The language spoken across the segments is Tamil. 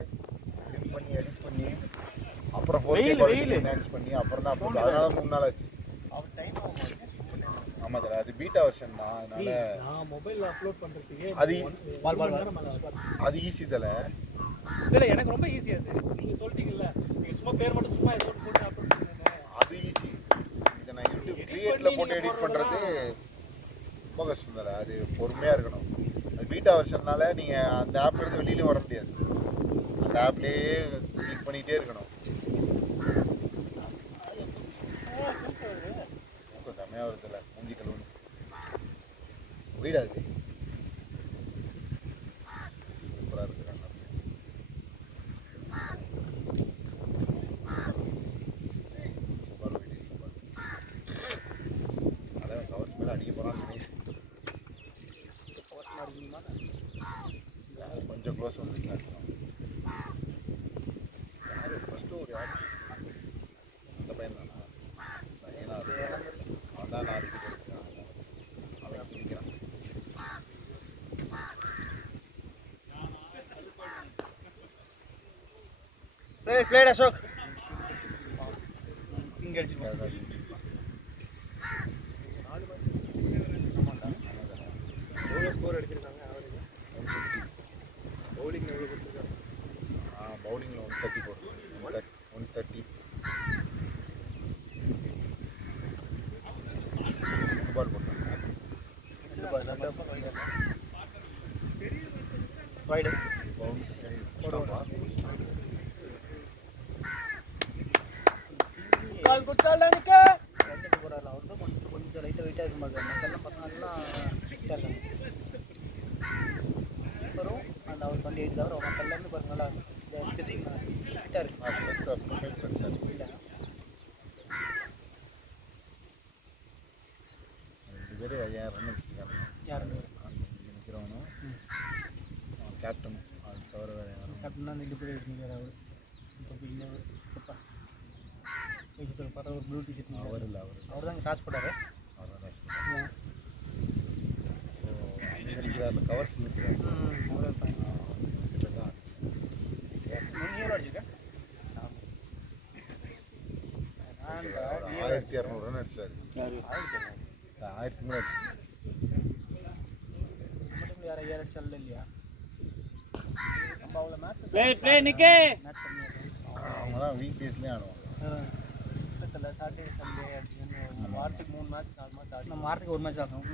எடிட் பண்ணி அப்புறம் 4K குவாலிட்டி என்ஹான்ஸ் பண்ணி அப்புறம் தான் அப்லோட். அதனால 3 நாள் ஆச்சு. ஆமாம் சார், அது பீட்டா வெர்ஷன் தான். அதனால நான் மொபைலில் அப்லோட் பண்ணுறதுக்கே அது ஈஸி தலை. இல்லை எனக்கு ரொம்ப ஈஸியாக இருக்குது. நீங்கள் சொல்லிட்டீங்கல்ல, நீங்கள் சும்மா பேர் மட்டும் சும்மா ஏதோ போட்டு அப்லோட் பண்ணுங்க. அது ஈஸி. இதை நான் யூடியூப் கிரியேட்டில் போட்டு எடிட் பண்ணுறது ரொம்ப கஷ்டம் தலை. அது பொறுமையாக இருக்கணும். அது பீட்டா வெர்ஷன்னால நீங்கள் அந்த ஆப்லேருந்து வெளியிலையும் வர முடியாது. அந்த ஆப்லேயே கிளிக் பண்ணிகிட்டே இருக்கணும். செம்மையாக வருதில்ல மூஞ்சி கழுவுன்னு வீடாது. சூப்பராக இருக்கிறாங்க. சூப்பர் வீடு, சூப்பர். அதான் கவர்ஸ் மேலே அடிக்க போகிறான்னு கொஞ்சம் க்ளோஸ் வந்துச்சு. ஃபஸ்ட்டு ஒரு யார் அந்த பையன் தானா? அவன் தான் நான் வீட்டுக்கு எடுத்துருக்கேன். அவன் குடிக்கிறான். பிளேட் அசோக் இங்கே அடிச்சுருக்காங்க. எவ்வளோ ஸ்கோர் அடிச்சிருக்காங்க? பவுலிங்கில் எவ்வளோ கொடுத்துருக்காங்க? பவுலிங்கில் 130 போடுறோம். 130 பால் போட்டாங்க. வைடு கால் கொடுத்தால நிற்க வந்துட்டு போகிறாரு. அவர் தான் கொஞ்சம் லைட்டாக வெயிட்டாக இருக்க மாட்டாங்க. மக்கள்லாம் பசங்கள்லாம் ஃபிட்டாக இருக்காங்க. வரும் அந்த அவர் 28 தவிர மக்கள்லேருந்து பாருங்களா இந்த பிசிங் ஃபிட்டாக இருக்கு. ரெண்டு பேர் 5000 ரன் அடிச்சிருக்காங்க. யாருங்க? நிற்கிறவனும் கேப்டனும். அது தவிர வேறு யாரும் கேப்டன் தான் 2 பேர் எடுத்துக்கிறார். அவர் இப்போ பார்த்தா ஒரு ப்ளூ டிஷர்ட் அவர் இல்லை. அவர் தான் டாச் போட்டார். அவர் தான் அங்கே இருக்கிறார். கவர்ஸ் இருக்கிறார். அவரே தான் அடிச்சிருக்கேன். 1200 ரன் அடிச்சார். 1000 கூட அடிச்சு யாரை அடிச்சால இல்லையா? நம்ம அவ்வளோ மேட்ச் அவங்க தான் வீக் டேஸ்லேயே ஆடுவாங்க. இல்லை சாட்டர்டே சண்டே அடிச்சுன்னு வாரத்துக்கு 3 மேட்ச் 4 மேட்ச் ஆடி நம்ம வாரத்துக்கு ஒரு மேட்ச் ஆடணும்.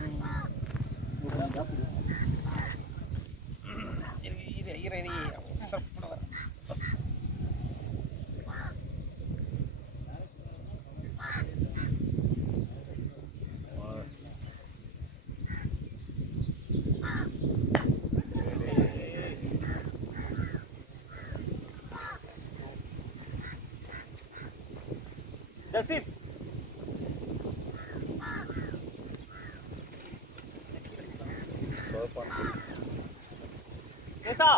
தசிப் ஏசா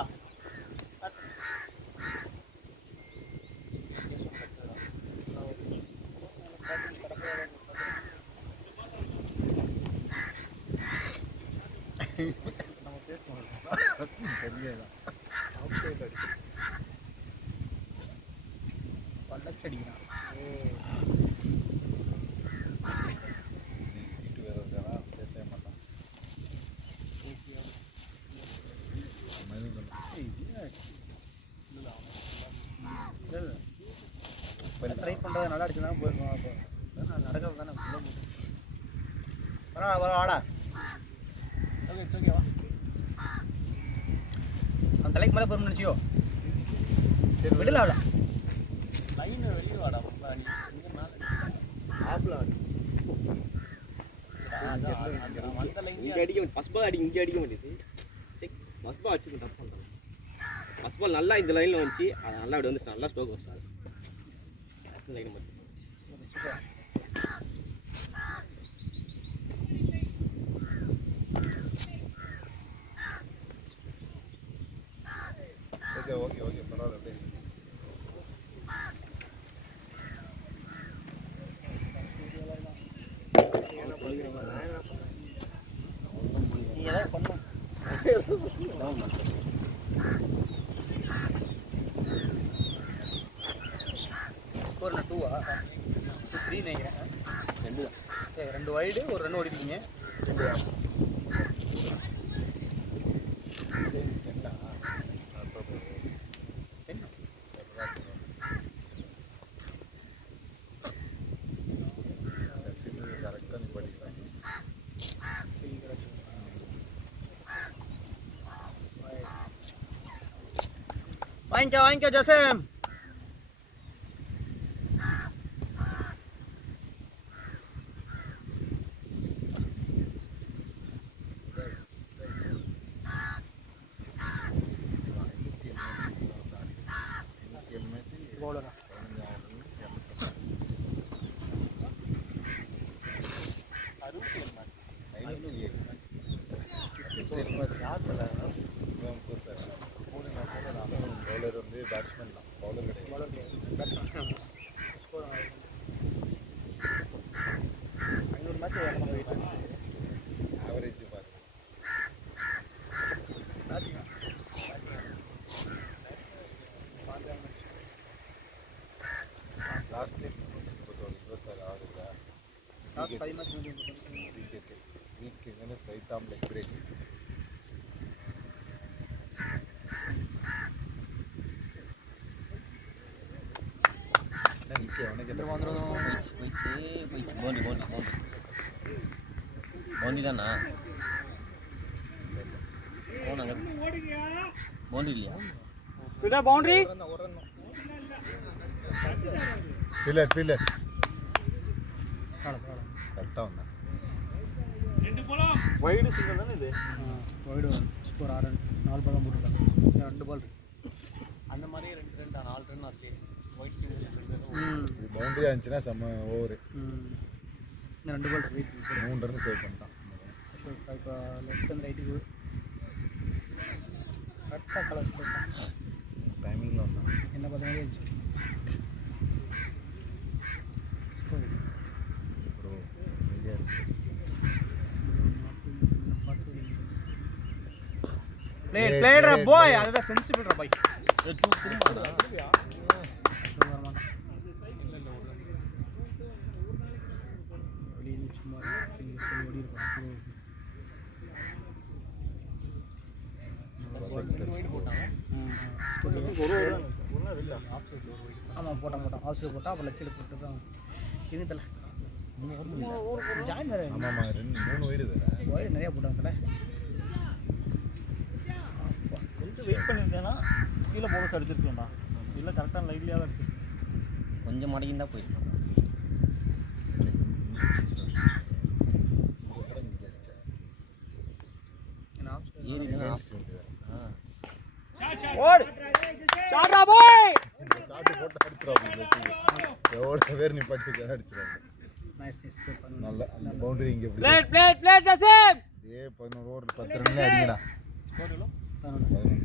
நம்ம பேசணும். பல்லச்சு அடிக்கிறான். வீட்டு வேறு இருக்கானா பேசவே மாட்டான். ட்ரை பண்ணுறது நல்லா அடிச்சுனா போயிருக்கோம். அப்போ நான் நடக்கிறது தானே சொல்ல முடியும். வர வாடா. ஓகேவா? அந்த தலைக்கு மேலே போய் நினச்சியோ சரி விடல ஆடா. லைன் வெளியே வாடா. இங்கே மேலே ஆப்பில் ஆடு. இங்கே அடிக்க ஃபஸ்ட் பால் அடி இங்கே அடிக்க வேண்டியது. சரி ஃபஸ்ட் பால் அடிச்சு டஃப் பண்ணுறாங்க. ஃபஸ்ட் பால் நல்லா இந்த லைனில் வந்துச்சு. அது நல்லா அப்படி வந்துச்சு. நல்லா ஸ்டோக் வச்சாரு லைன் மட்டும். ஓகே ஓகே பரவாயில்ல. நீ ஏதாவது பண்ணும். ஸ்கோர் என்ன 2-ஆ 2-3 நினைக்கிறேன். 2 தான். சரி 2 வைடு ஒரு ரன் ஓடிருக்கீங்க. 2 கரெக்டாக நீ படிக்கலாம். வாங்கிக்க ஜசம். பவுலரா பவுலர் வந்து பேட்ஸ்மேன் தான், பவுலர் கிடையாது. ஸ்கோர் 500 மேட்ச் நம்ம வெயிட் இருந்துச்சு. ஆவரேஜ் பாருங்க. லாஸ்ட் 26 ஆகுதா லாஸ்ட் 5 மேட்ச் விக்கெட் வீக் எங்கே ஸ்ட்ரைட் ஆம் லெக் பிரேக். போயிடுச்சு. பவுண்டி தானா? போனாங்க பவுண்டி இல்லையா? பவுண்டரி ஃபீல்டர் கரெக்டாக வந்தேன். வைடு சிங்கிள் தானே இது. வைடு ஸ்கோர் 6 ரன் 4 பால் தான் போட்டுருக்காங்க. 2 பால் இருக்கு. அந்த மாதிரியே 2 ரன் 4 ரன் அதுலேயே ஒயிட் சிங்கிள் இது பவுண்டரியாக இருந்துச்சுன்னா செம்ம ஓவர். இன்னும் 2 பால் வெயிட் 3 ரன் சேவ் பண்ணிட்டான். இப்போ லெஃப்ட் அண்ட் ரைட்டுக்கு கரெக்டாக கலர்ஸ் டைமிங்கில் வந்தான். என்ன பார்த்த மாதிரி இருந்துச்சு. ப்ரோ மீடியா இருக்கு. பிளேடரா பாய், அதுதான் சென்சிபிள்ரா பாய். ஆமாம் போட்டான் ஹாஸ்டல் போட்டால் அப்புறம் லட்சியில் போட்டு தான் இருந்தல ஜாயின் வேறு. ஆமாம்மா 3 வீடு தானே ஒயர் நிறையா போட்டாங்கல்ல. கொஞ்சம் வெயிட் பண்ணியிருந்தேன்னா கீழே போனஸ் அடிச்சிருக்கேன்டா. இல்லை கரெக்டான லைட்லேயே தான் அடிச்சிருக்கேன். கொஞ்சம் மடங்கி தான் போயிருக்கோம். ஏறி தான் ஓடு ஷாட்ரா பாய். சாப்பிட்டு போட்டு அடிச்சிருவாங்க. எவ்வளோ பேர் நீ படிச்சு அடிச்சிருவாங்க. நைஸ் ஸ்கோர் பண்ணு. நல்ல அந்த பவுண்டரி இங்கே பிளேட் ஜசீம். இதே 11 ஓவர் 10 ரன்ல அடிங்கடா. ஸ்கோர் எவ்வளோ? 11.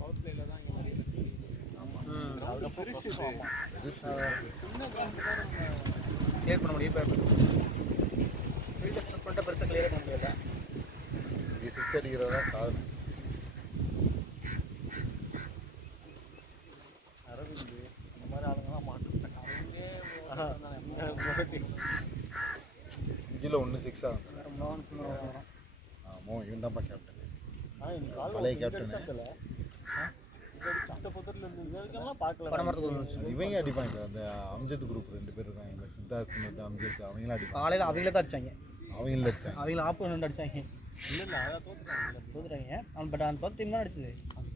பவர் பிளேயில் தான் இங்கே நிறைய இருந்துச்சு. அதில் பெருசு கிளியர் பண்ண முடியும். ஃபீல்டர் ஸ்டார்ட் பண்ணிட்டு பெருசாக கிளியர் பண்ண முடியல. இது 6 அடிக்கிறதா சாதனை. அரவிந்த் அந்த மாதிரி ஆளுங்கெல்லாம் மாட்டுட்டாங்க. இஞ்சில் 1 6 ஆகும். வேறு மோகன் வரும். ஆமாம் இவன் தான்ப்பா கேப்டன். பழைய பழைய கேப்டன். பரமரத்துக்கு ஒரு இவங்க அடிப்பாங்க. அந்த அம்ஜத் குரூப் 2 பேர் இருக்காங்க. சித்தார்த் அம்ஜத் அவங்களாம் அடிப்பாங்க. காலையில் அவங்களே தான் அடித்தாங்க. அவங்கள அடிச்சாங்க. அவங்கள ஆப்பு ரெண்டு அடித்தாங்க. இல்லை அதான் தோத்துட்டாங்க. பட் அந்த தோத்த டீம் தான் அடிச்சது.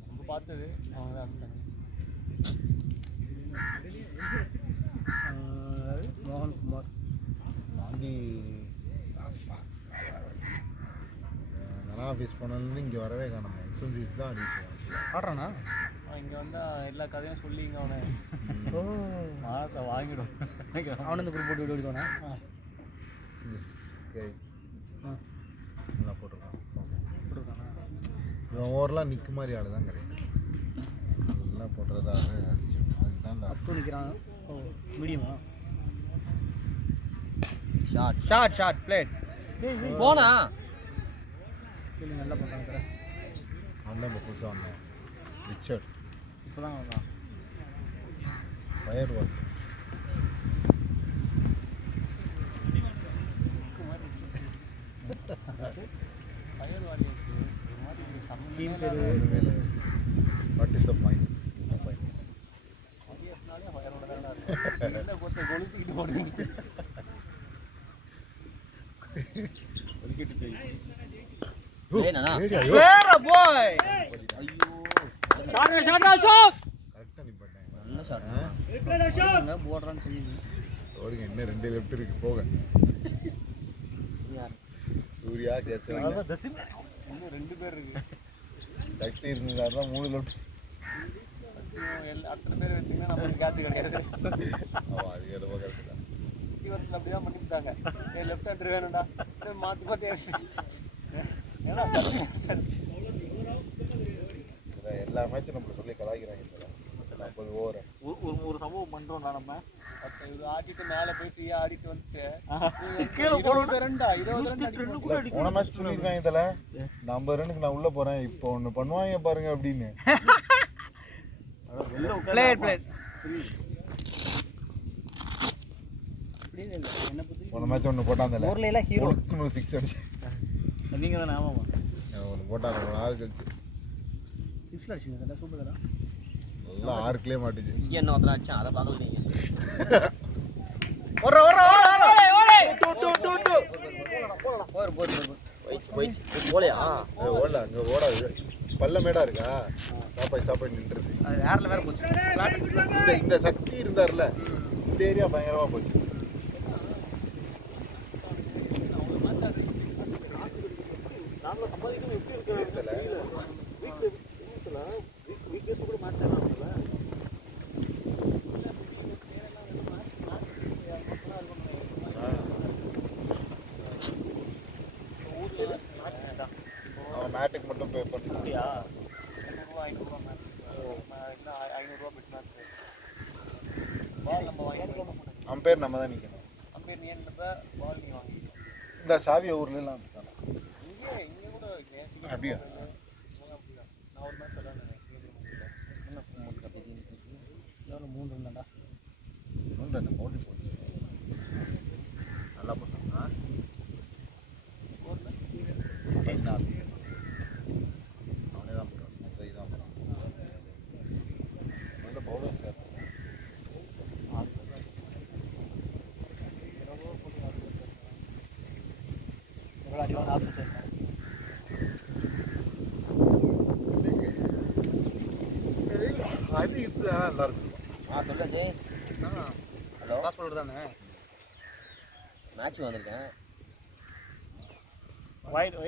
நம்ம பார்த்தது அவங்க தான் அடிச்சாங்க. மோகன் குமார் வாங்கி நல்லா ஆஃபீஸ் போனதுலேருந்து இங்கே வரவே காணும். எக்ஸன்சீஸ் தான் அடிப்போம். ஆடுறானா? இங்கே வந்தால் எல்லா கதையும் சொல்லி இங்கே அவனை மாதத்தை வாங்கிடும். அவனு இந்த குரூப் போட்டு ஓடிடுவானா? நல்லா போட்டிருக்கான். போட்டுருக்கானா? இவன் ஓவரெலாம் நிற்க மாதிரி ஆள் தான் கிடையாது. நல்லா போட்டுறதாக அடிச்சு அதுக்கு தான் அப்பு நிற்கிறான். ஓ மீடியமா? ஷார்ட் பிளேட் போனா நல்லா பண்ணுறாங்க. அவன் தான் இப்போ புதுசாக வந்தான். ரிச்சர்ட் இப்போதான் வந்தான். ஃபயர் வால் டீம் பேர் வாட் இஸ் த பாயிண்ட் போய் கரெக்டாக நீ பண்ணேன் நல்ல ஷாட் போடுறான்னு தெரியுது. ஓடுங்க இன்னும் 2 லெஃப்ட் இருக்கு போக சூர்யா கேட்சாங்க இன்னும் 2 பேர் இருக்கு. சக்தி இருந்தாருன்னா 3 லெஃப்ட் அத்தனை பேர் வச்சிங்கன்னா நமக்கு கேட்ச் கிடையாது. அது எதோ கரெக்ட் தான் யூனிவர்ஸில் அப்படி தான் பண்ணிவிட்டாங்க. லெஃப்ட் ஹேண்டர் வேணும்டா மாற்றி மாற்றி அடிச்சு ஏன்னா எல்லா மேட்சும் நம்மளை சொல்லி கலாய்க்கிறாங்க சார் 40 ஓவர் ஒரு சம்பவம் பண்றோம்டா நம்ம. இவர் ஆடிட்டு மேலே போய் ஃப்ரீயாக ஆடிட்டு வந்துட்டு கீழே போடுவோம். 20 ரன் போன மேட்ச் சொல்லியிருக்காங்க இதில் இந்த 50 ரனுக்கு நான் உள்ளே போகிறேன் இப்போ ஒன்று பண்ணுவாங்க பாருங்க அப்படின்னு பிளேட் போன மேட்ச் ஒன்று போட்டான் ஊர்ல ஹீரோ 6 அடிச்சு நீங்க தானே? ஆமாம் ஒன்று போட்டாங்க 1 hour கழிச்சு 6 அடிச்சுங்க. சூப்பர் தான். நல்லா 6க்குள்ளே மாட்டுச்சு இங்கே என்ன ஒருத்தர் அடிச்சான் அதை பார்க்கலீங்க. போலையா ஓடல அங்கே ஓடாது பள்ளமேடா இருக்கா சாப்பாடு நின்றுது அது ஏர்ல வேற போச்சு. இந்த சக்தி இருந்தார்ல இந்த ஏரியா பயங்கரமா போச்சு அவன் மேட்டுக்கு மட்டும் பே பண்ணலாம் 500 மேட்ச் 500 பெட் மேட்ச் பால் நம்ம வாங்கி அம்பேர் நம்ம தான் நிற்கணும் அம்பேர் நீ என்னப்ப பால் நீ வாங்கி இந்த சாவியை ஊர்லாம் இங்கே கூட அப்படியா நான் ஒரு மேட்ச் விளையாடுறேன். எவ்வளோ 3 ரன்டா ஒன்று போட்டி போச்சு நல்லா போட்டாங்க அவனே தான் போட்டான் தான் போட்டான் நல்ல பவுலர் சார் எவ்வளோ அடிவாங்க ஆப்ஷன் அது இது நல்லா இருக்கும் சொல்லுச்சு. ஹலோ பாஸ்போர்ட் தானே மேட்ச் வந்திருக்கேன். வாங்கிக்கோ.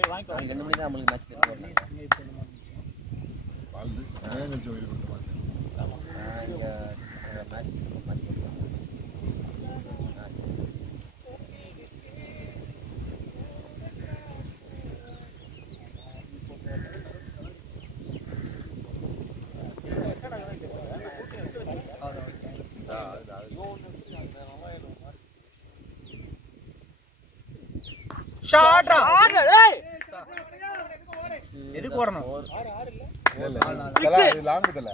2 மணி தான் நம்மளுக்கு மேட்ச் தெரியும். பால் கழிச்சு உயிர் கொடுத்த மாதிரி இங்கே மேட்ச் கொடுக்கலாம். ஷாட்ரா எதுக்கு ஓடணும்? லாங் தல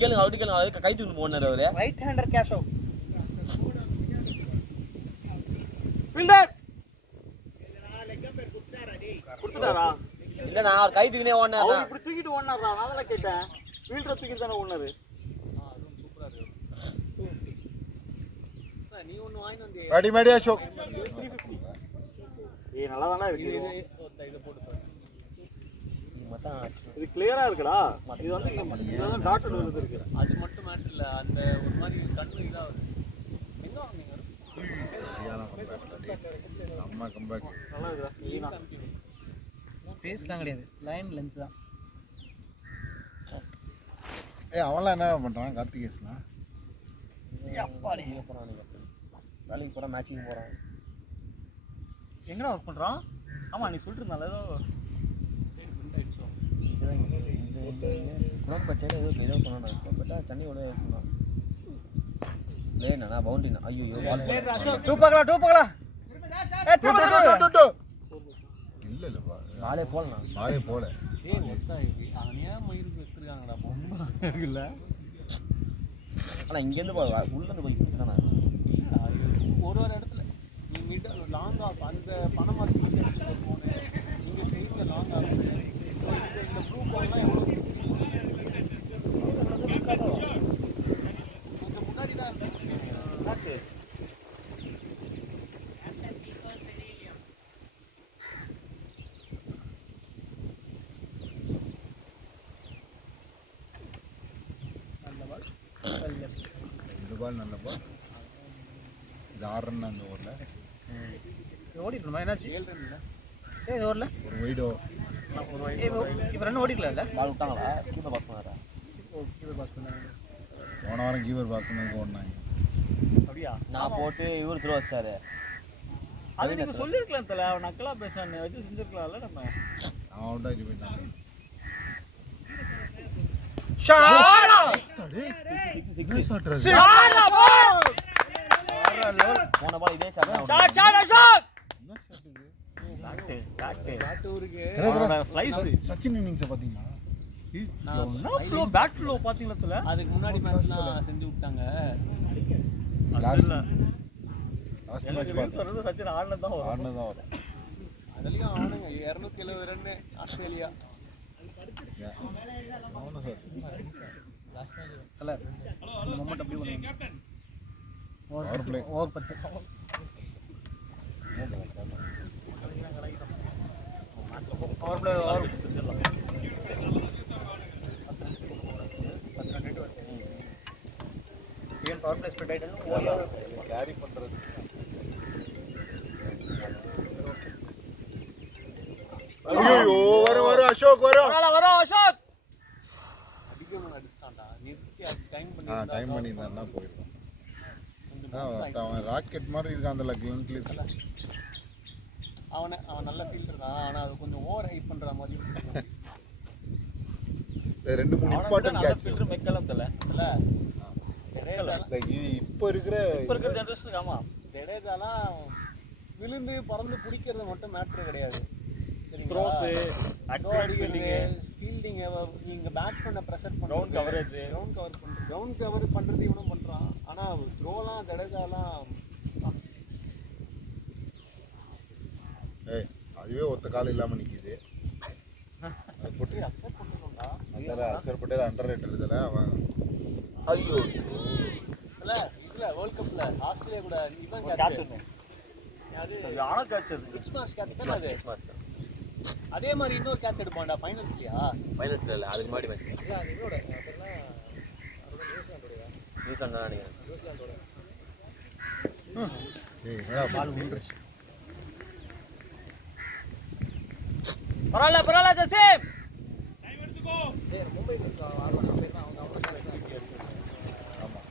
கேளு அவுட் கேளு அது கை தூக்கி போனாரு அவரு. Right hander catch out. Fielder கொடுத்துட்டாரா? இல்ல நான் அவர் கை தூக்கினே ஓடினாரு. அவர் இப்படி தூக்கிட்டு ஓடினாரா? நான் தான் கேட்டேன். ஃபீல்டர் தூக்கிட்டு தானே ஓடினாரு. அதுவும் சூப்பரா இருக்கு. நீ ஒன்னு வாங்கிட்டு வந்தே. அடிமேடி அசோக் 350. ஏய் நல்லா தானே இருக்கு. இத போட்டு பாரு. இது கிளியரா இருக்குடா. இது வந்து இதெல்லாம் டாட்டட் வருது இருக்கு. அது மட்டும் மேட்டர் இல்ல. அந்த ஒரு மாதிரி கண்ணு இதாகுது. எங்க வாங்குனீங்க? அம்மா கம்பேக் நல்லா இருக்குடா. ஈனா ஸ்பேஸ்லாம் கிடையாது. லைன் லென்த் தான். அவன்லாம் என்ன பண்றான் கார்த்திகேஸ்லாம்? அப்பாடி வேலைக்கு போறான், மேட்சிங் போறான். எங்கடா ஒர்க் பண்றான்? ஆமா நீ சொல்லிட்டு இருந்தால ஏதோ சரி பிரிண்ட் ஆயிடுச்சோ. குணம் பச்சையில ஏதோ சொன்னான். பட்டா சென்னையோட சொன்னான். லேனா பவுண்டரி. ஐயோ பால் டூ பார்க்கலாம். இல்ல பாலே போடலாம். போல ஏய் ஒத்தா அவனே மயிருக்கு வச்சிருக்காங்கடா பொம்மை இருக்குல்ல. ஆனால் இங்கேருந்து உள்ளேருந்து போய் இருக்கானா ஒரு இடத்துல நீ மிடில் லாங் ஆஃப் அந்த பணம் மரத்துக்கு போனேன் நீங்கள் செய்யுங்க லாங் ஆஃப் இந்த ப்ளூ பால்லாம் எவ்வளோ கொஞ்சம் முன்னாடி தான் இருந்துச்சு. இந்த பால் நல்ல பால். இது 6 ரன் அந்த ஓவரில். ஓடிட்டுமா என்னாச்சு? 7 ரன் இல்லை ஏ இது ஓடல ஒரு வைடோ. இப்போ ரன் ஓடிக்கல பால் விட்டாங்களா கீப்பர் பாஸ் பண்ணாரா? கீப்பர் பாஸ் பண்ணாங்க. போன வாரம் கீப்பர் பார்க்கணுன்னு ஓடினாங்க. அப்படியா? நான் போட்டு இவர் த்ரோ வச்சிட்டாரு. அது நீங்கள் சொல்லியிருக்கலாம் தல, அவன் நக்கலாக பேசினான்னு வச்சு செஞ்சுருக்கலாம்ல நம்ம. அவன் அவுட் ஆகி போயிட்டான். போன பால் இதே ஷாட் என்ன shot இது? சச்சின் இன்னிங்ஸை பார்த்தீங்களா? பேட் ஃப்ளோ பார்த்தீங்களா? அதுக்கு முன்னாடி மேட்ச்லாம் செஞ்சு விட்டாங்க. லாஸ்ட் மேட்ச் பார்த்து சச்சின் ஆடினது தான் வரும். ஆடினது தான் வரும். அதுலேயும் ஆனுங்க 270 ரன் ஆஸ்திரேலியா. அவனும் சார் கலர் இந்த மொமெண்ட் அப்படி பண்ணுங்க. Power play. Over 10 power play over ஏன் பவர் பிளே ஸ்ப்ரெட் ஆயிட்டா கேரி பண்ணுறது. ஐயோ வரும் அசோக் வரும். வரோம் அசோக். அடிக்கணும் அடிச்சிட்டான்டா. நிறுத்தி டைம் டைம் பண்ணியிருந்தான்னா போயிருக்கான். அவன் ராக்கெட் மாதிரி இருக்கான் அந்த லெங்க்ல. அவன் நல்ல ஃபீல்டர் தான், ஆனால் அது கொஞ்சம் ஓவர் ஹைட் பண்ணுற மாதிரி. 2-3 இம்பார்ட்டன்ட் கேட்ச். ஃபீல்டர் மெக்கலாம் தெரியல இல்லை இப்போ இருக்கிற ஜென்ரேஷனுக்கு. ஆமாம், ஜடேஜாலாம் விழுந்து பறந்து பிடிக்கிறது மட்டும் மேட்ரு கிடையாது. த்ரோஸு, ஃபீல்டிங், நீங்கள் பேட்ஸ்மேனை ப்ரெஷர் பண்ண கிரவுண்ட் கவர் பண்ணுறது இவனும் பண்ணுறான். ஆனால் த்ரோலாம் ஜடேஜாலாம் அதுவே ஒத்த காலம் இல்லாமல் நிற்கிது. அது போட்டு அக்செப்ட் பண்ணிக்கணும்டா. அதில் அக்சர் பட்டேல் அண்டர் ரேட்டர் இதில் அவன். ஐயோ இல்லை இல்லை வேர்ல்ட் கப்பில் ஆஸ்திரேலியா கூட இவன் கேட்ச் கேட்ச் தானே அது. அதே மாதிரி இன்னொரு கேட்ச் எடுப்பான்டா ஃபைனல்ஸ்லையா? ஃபைனல்ஸில் இல்லை, அதுக்கு முன்னாடி மேட்ச் இல்லை அது இவனோட நியூசிலாந்து தான் நினைக்கிறேன். நியூசிலாண்டோட பால் விழுந்துருச்சு. பரவாயில்ல ஜசீம். மும்பை ஆமாம்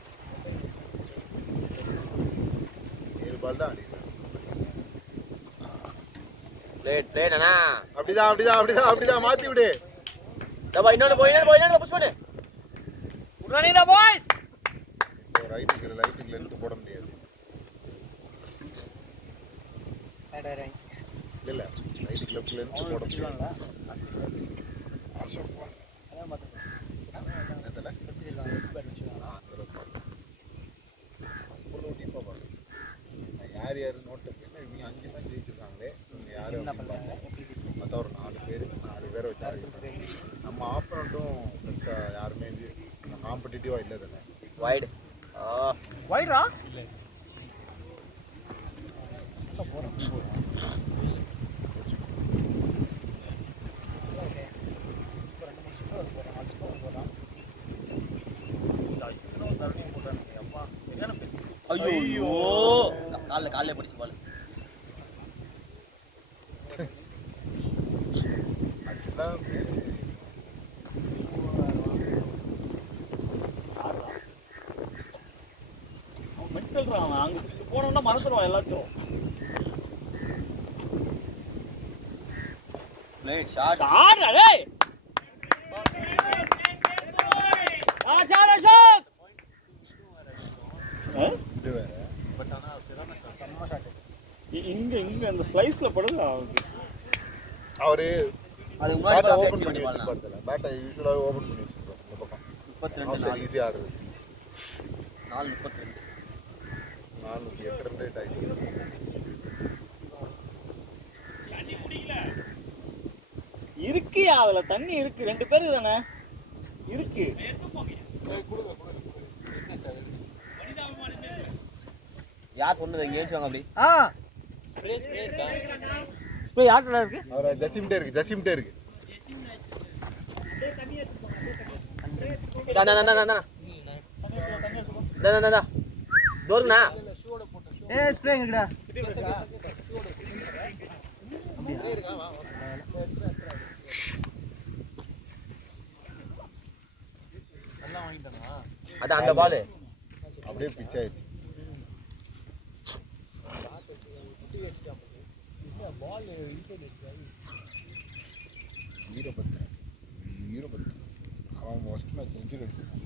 7 பால் தான் அடிக்கிறான். பிளேட் அண்ணா. அப்படிதான் மாற்றி விடு. இன்னொன்று போய் புஷ் பண்ணு. உடனே பாய்ஸ். ரைட்டுக்கு லென்த் போட முடியாது. இல்லை ரைட்டுக்கு லெஃப்ட் லென்த் போட முடியாது. யார் நோட்டுக்கு இவங்க 5 மேட்ச் ஜெயிச்சிருக்காங்களே. இவங்க யார் மொத்தம் ஒரு 4 பேரை வச்சாங்க. நம்ம ஆப்பனண்ட்டும் பெருசாக யாருமே காம்படிட்டிவாக இல்லை தானே. வைடு வைடா இல்லை ஐயோ காலில் படிச்சு பால். மென்டல்றான் அங்கே போனோம்னா மறந்துடுவான் எல்லாத்தையும். பிளேட் ஷாட் ஆடுடா டேய். ஷாட் அசோக். இது வேற. பட் ஆனால் செம்ம ஷாட். இங்கே அந்த ஸ்லைஸில் படுது அவருக்கு. அவரு அது பேட்டை முன்னாடி ஓப்பன் பண்ணி வச்சுருப்பாரு. பேட்டை யூஸ்வலாகவே ஓப்பன் பண்ணி வச்சுருக்கோம் இந்த பக்கம். 32 ஈஸியாக ஆடுது. 432 408 ரன் ரேட் ஆகிடுச்சு. இருக்குயா அதுல தண்ணி இருக்கு 2 பேருக்கு தானே இருக்கு. யார் சொன்னது இங்கே ஏஞ்சுவாங்க அப்படி ஸ்ப்ரே யார்கிட்ட இருக்கு? அவர் ஜசிம்கிட்டே இருக்கு. ஜசிம்கிட்டே இருக்கு. தோறுண்ணா ஸ்ப்ரே எங்கடா? அதான் அந்த பால் அப்படியே பிச் ஆயிடுச்சு. வீரபத்ரன் அவன் ஃபர்ஸ்ட் மேட்ச் செஞ்சுரி அடிச்சிருக்கான்.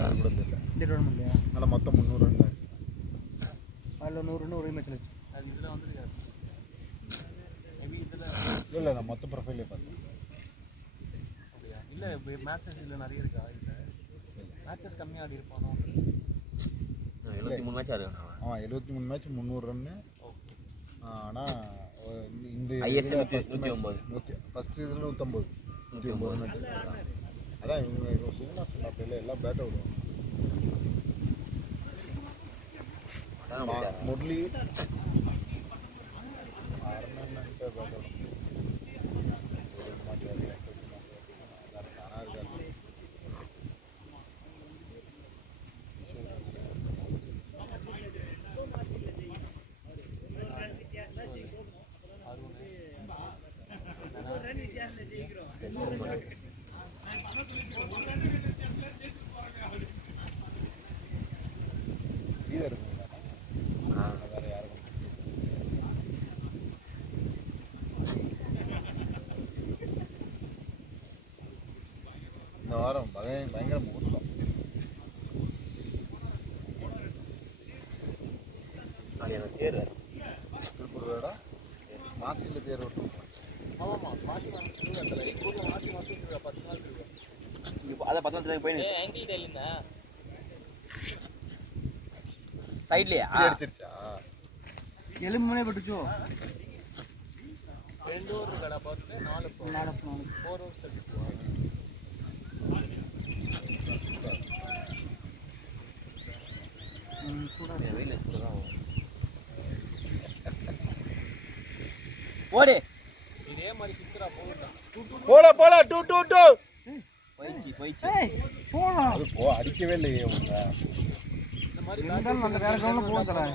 அது கூட தெரியல. இந்த டோர்னமெண்ட்லயா? ஆனால் மொத்தம் 300 ரன் தான் இருக்கு. அதில் 100 ரன் ஒரே மேட்ச்ல அது இதில் வந்துருக்காரு மேபி இதில் இல்லை நான் மொத்த ப்ரொஃபைலே பார்த்தேன். அப்படியா? இல்லை மேட்சஸ் இதில் நிறைய இருக்கா? இல்லை மேட்சஸ் கம்மியாக ஆடி இருப்பானோ? 73 மேட்ச் ஆடுறான் அவன் 73 மேட்ச் 300 ரன்னு. ஆனால் இந்த ISL ஃபஸ்ட் 109 ஃபஸ்ட் இதில் 109 ரன் அடிச்சிருக்காங்க. அதான் இவங்க சிவனாசன் அப்படில எல்லாம் பேட்டை விடுவாங்க. முரளி இந்த வாரம் பயங்கர முகூர்த்தம். திருப்பூர் வேடா மாசியில் தேர் ஓட்டும். ஆமாம்மா மாசி மாதம் திருவிழா. எங்கள் ஊரில் மாசி மாதம் திருவிழா 10 நாள் திருவிழா. அதை 10 நாள் போய் எங்கிட்ட இல்லைண்ணா சைட்லையா அடிச்சிருச்சா? எலும்புனே பட்டுச்சோ? 2 ஓவர் கடை பார்த்துட்டு 4 4 ஓவர்ஸ் தட்டி ஓடு இதே மாதிரி சுற்றுலா போகுதான். போல 2-2 போயிடுச்சு போகலாம். அது அடிக்கவே இல்லையே அவங்க. இந்த மாதிரி இருந்தாலும் நல்ல வேற கிரவுண்டில் போக தரேன்.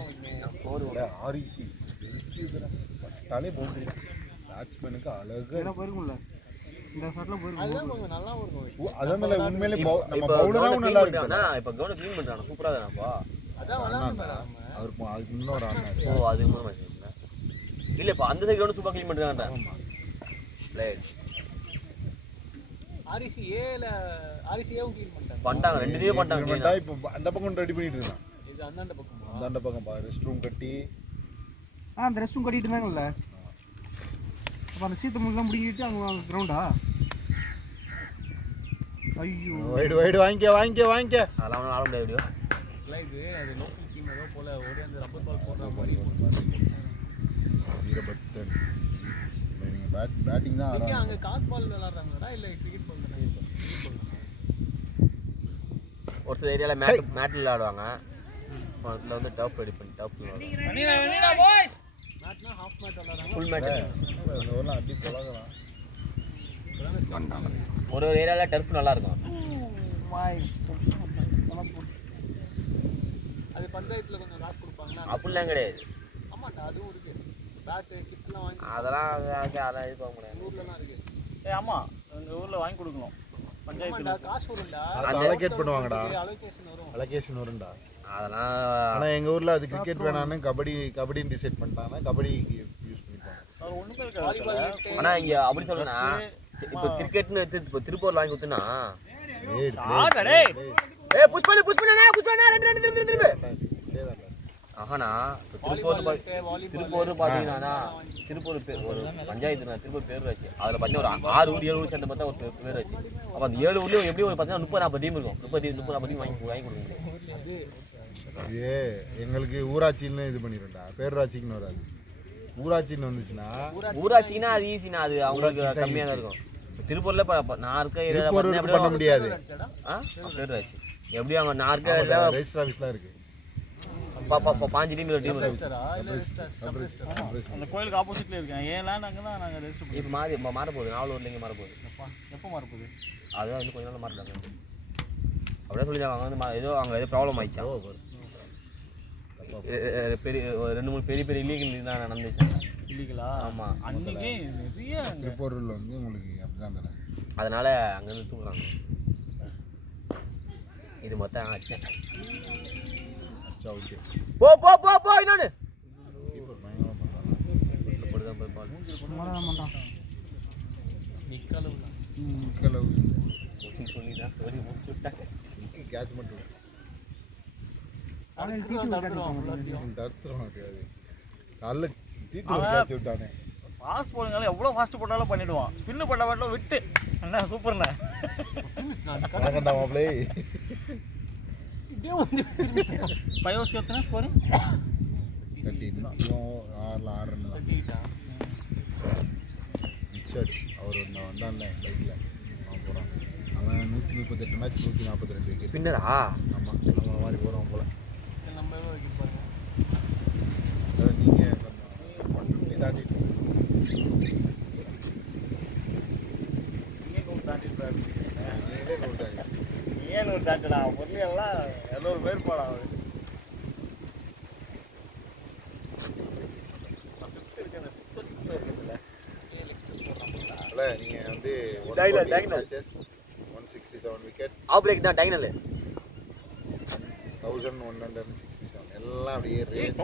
ஆரிசி பட்டாலே பவுண்டரி. பேட்ஸ்மேனுக்கு அழகாக இதெல்லாம் போயிருக்கும்ல, இந்த ஷாட்லாம் போயிருக்கும். அதுதான் கொஞ்சம் நல்லா இருக்கும். அதான் உண்மையிலே நம்ம பவுலராகவும் நல்லா இருக்கு. இப்போ கவுண்ட் க்ளீன் பண்ணுறாங்க சூப்பராக தானப்பா. அதான் விளாட்ணும் அவருக்கு அதுக்கு முன்னோட ஆடினாரு. ஓ அது மூணு மேட்ச் இல்லை இப்போ அந்த சைடு கவுண்ட் சூப்பராக க்ளீன் பண்ணுறாங்க. பிளேட் ஆர்சி ஏல ஆர்சி ஏவும் க்ளீன் பண்ணிட்டாங்க. பண்ணிட்டாங்க 2 இதுவே பண்ணிட்டாங்க. இப்போ அந்த பக்கம் ரெடி பண்ணிட்டு இருக்கான். இது அந்தாண்ட பக்கமா? அந்தாண்ட பக்கம் பாரு ரெஸ்ட் ரூம் கட்டி. அந்த ரெஸ்ட்டும் கட்டிட்டு இருந்தாங்கல்ல. அப்போ அந்த சீத்த முள்ளெலாம் முடிக்கிட்டு அங்கே கிரவுண்டா? ஐயோ வைடு வாங்கிக்க. அதெல்லாம் ஆட முடியாது வீடியோ. இல்லை இது அது லோக்கல் டீம் ஏதோ போல் ஒரே அந்த ரப்பர் பால் போடுற மாதிரி. வீரபத்ரன் பேட்டிங் தான் ஆடுறாங்க. அங்கே காத் பால் விளாட்றாங்கடா இல்லை கிரிக்கெட் பால் தானே? ஒரு சில ஏரியாவில் மேட்டில் விளையாடுவாங்க. அதில் வந்து டஃப் ரெடி பண்ணி டஃப் மேட்னா ஹாஃப் மேட் விளாட்றாங்க. ஃபுல் மேட் இதெல்லாம் அடி பழகலாம். ஒரு ஏரியாவில் டர்ஃப் நல்லா இருக்கும். அது பஞ்சாயத்தில் கொஞ்சம் காசு கொடுப்பாங்கன்னா அப்படிலாம் கிடையாது. ஆமாண்டா அதுவும் இருக்கு. பேட்டு கிட்லாம் வாங்கி அதெல்லாம் அதெல்லாம் இது பார்க்க முடியாது. ஊர்லலாம் இருக்கு. ஆமாம் எங்கள் ஊரில் வாங்கி கொடுக்கணும். ஆமாண்டா காசு வரும்டா. அலோகேட் பண்ணுவாங்கடா. அலோகேஷன் வரும். அலோகேஷன் வரும்டா. அதெல்லாம் ஆனால் எங்கள் ஊரில் அது கிரிக்கெட் வேணான்னு கபடின்னு டிசைட் பண்ணிட்டாங்கன்னா கபடிக்கு யூஸ் பண்ணிப்பாங்க. Volleyball net. ஆனால் இங்கே அப்படி சொல்லணும்னா இப்போ கிரிக்கெட்னு எடுத்து இப்போ திருப்பூர் வாங்கி கொடுத்துனா புஷ் பண்ணு ரெண்டு திரும்ப ஆஹாண்ணா திருப்பூர் பார்த்தீங்கன்னா திருப்பூர் ஒரு பஞ்சாயத்து திருப்பூர் பேரூராட்சி அதில் பார்த்தீங்கன்னா ஒரு 6 ஊர் 7 ஊர் சேர்ந்து பார்த்தா ஒரு பேரூராட்சி. அப்போ அந்த 7 ஊர்லேயும் எப்படி ஒரு பார்த்தீங்கன்னா 30-40 டீம் இருக்கும். 30-40 டீம் வாங்கி கொடுக்க முடியும். இது எங்களுக்கு ஊராட்சின்னு இது பண்ணிடும்டா, பேரூராட்சிக்குன்னு வராது. ஊராட்சின்னு வந்துச்சுன்னா ஊராட்சிக்குன்னா அது ஈஸிண்ணா, அது அவங்களுக்கு கம்மியாக தான் இருக்கும். திருப்பூரில் நான் இருக்க பண்ண முடியாது. பேரூராட்சி எப்படி அவங்க நான் இருக்க ரெஜிஸ்டர் ஆஃபீஸ்லாம் இருக்கு. 5 டீம் டீம் அந்த கோயிலுக்கு ஆப்போசிட்ல இருக்கேன். ஏன் லேண்ட் அங்கே தான் நாங்கள் ரெஜிஸ்டர் பண்ணி. இப்போ மாற போகுது. நாவலூர்ல இங்கே மாற போகுது. எப்போ மாற போகுது? அதுதான் வந்து கொஞ்ச நாள் மாறிட்டாங்க. அப்படியே சொல்லிட்டாங்க. அவங்க வந்து ஏதோ அங்கே ஏதோ ப்ராப்ளம் ஆயிடுச்சா. பெரிய 2-3 பெரிய இல்லீகல் தான் நடந்துச்சு. இல்லீங்களா? ஆமாம். அன்றைக்கி நிறைய திருப்பூரில் வந்து உங்களுக்கு அப்படிதான் தரேன். அதனால் அங்கேருந்து தூக்குறாங்க. இது மொத்தம் ஆச்சு. ஓகே போ போ போ போ இன்னொன்று சொல்லி முடிச்சு விட்டாங்க. கேட்ச் மட்டும் நல்ல கேட்ச் விட்டானே. ஃபாஸ்ட் போடுங்களே எவ்வளோ ஃபாஸ்ட் போட்டாலும் பண்ணிடுவான். ஸ்பின்னு பண்ண மாட்டோம் விட்டு அண்ணா சூப்பர்ண்ணா. மாப்பிளே பயோஸ்க்கு எத்தனை ஸ்கோரு? 30 ரிச்சர்ட் அவர் வந்தான்ல பைக்கில் அவன் போகிறான். அவன் 138 மேட்ச் 142 விக்கெட். பின்னரா? ஆமாம், நம்ம மாதிரி போகிறோம் போல. நம்ம விக்கெட் பாருங்க. நீங்கள் கொஞ்சம் 150 தாண்டிட்டு ஏன் ஒரு தாண்டடா பொருளெல்லாம் 700 பேர் போடாது. நீங்கள் வந்து 167 விக்கெட் ஆப்ரேக் தான் டைனல் 1167 எல்லாம் அப்படியே ரேஞ்ச்.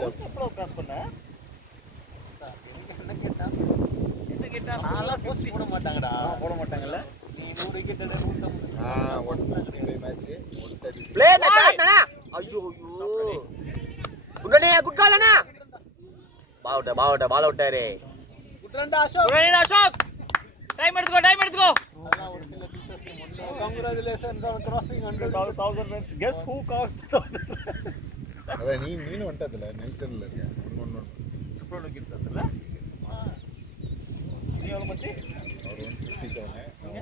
என்ன கேட்டா நான்லாம் போஸ்ட் போட மாட்டாங்கடா. போட மாட்டாங்கல்ல. நீ 100 விக்கெட் 135 மேட்ச் 130 ப்ளே ல ஷாட்னா. ஐயோ ஐயோ குட்னே குட் காலனா. பால் அவுட்டாரே. குட்ரண்டா அசோக். டைம் எடுத்துக்கோ. அதான் ஒரு சில பீசஸ் முன்னே. Congratulations on crossing 100,000 runs. Guess who crossed 1000 runs? அத நீனு வந்ததுல நெல்சன்ல இருக்க 111 ட்ரிபிள் விக்கெட்ஸ் அதுல. நீ எவ்வளவு மச்சி? அவர் 157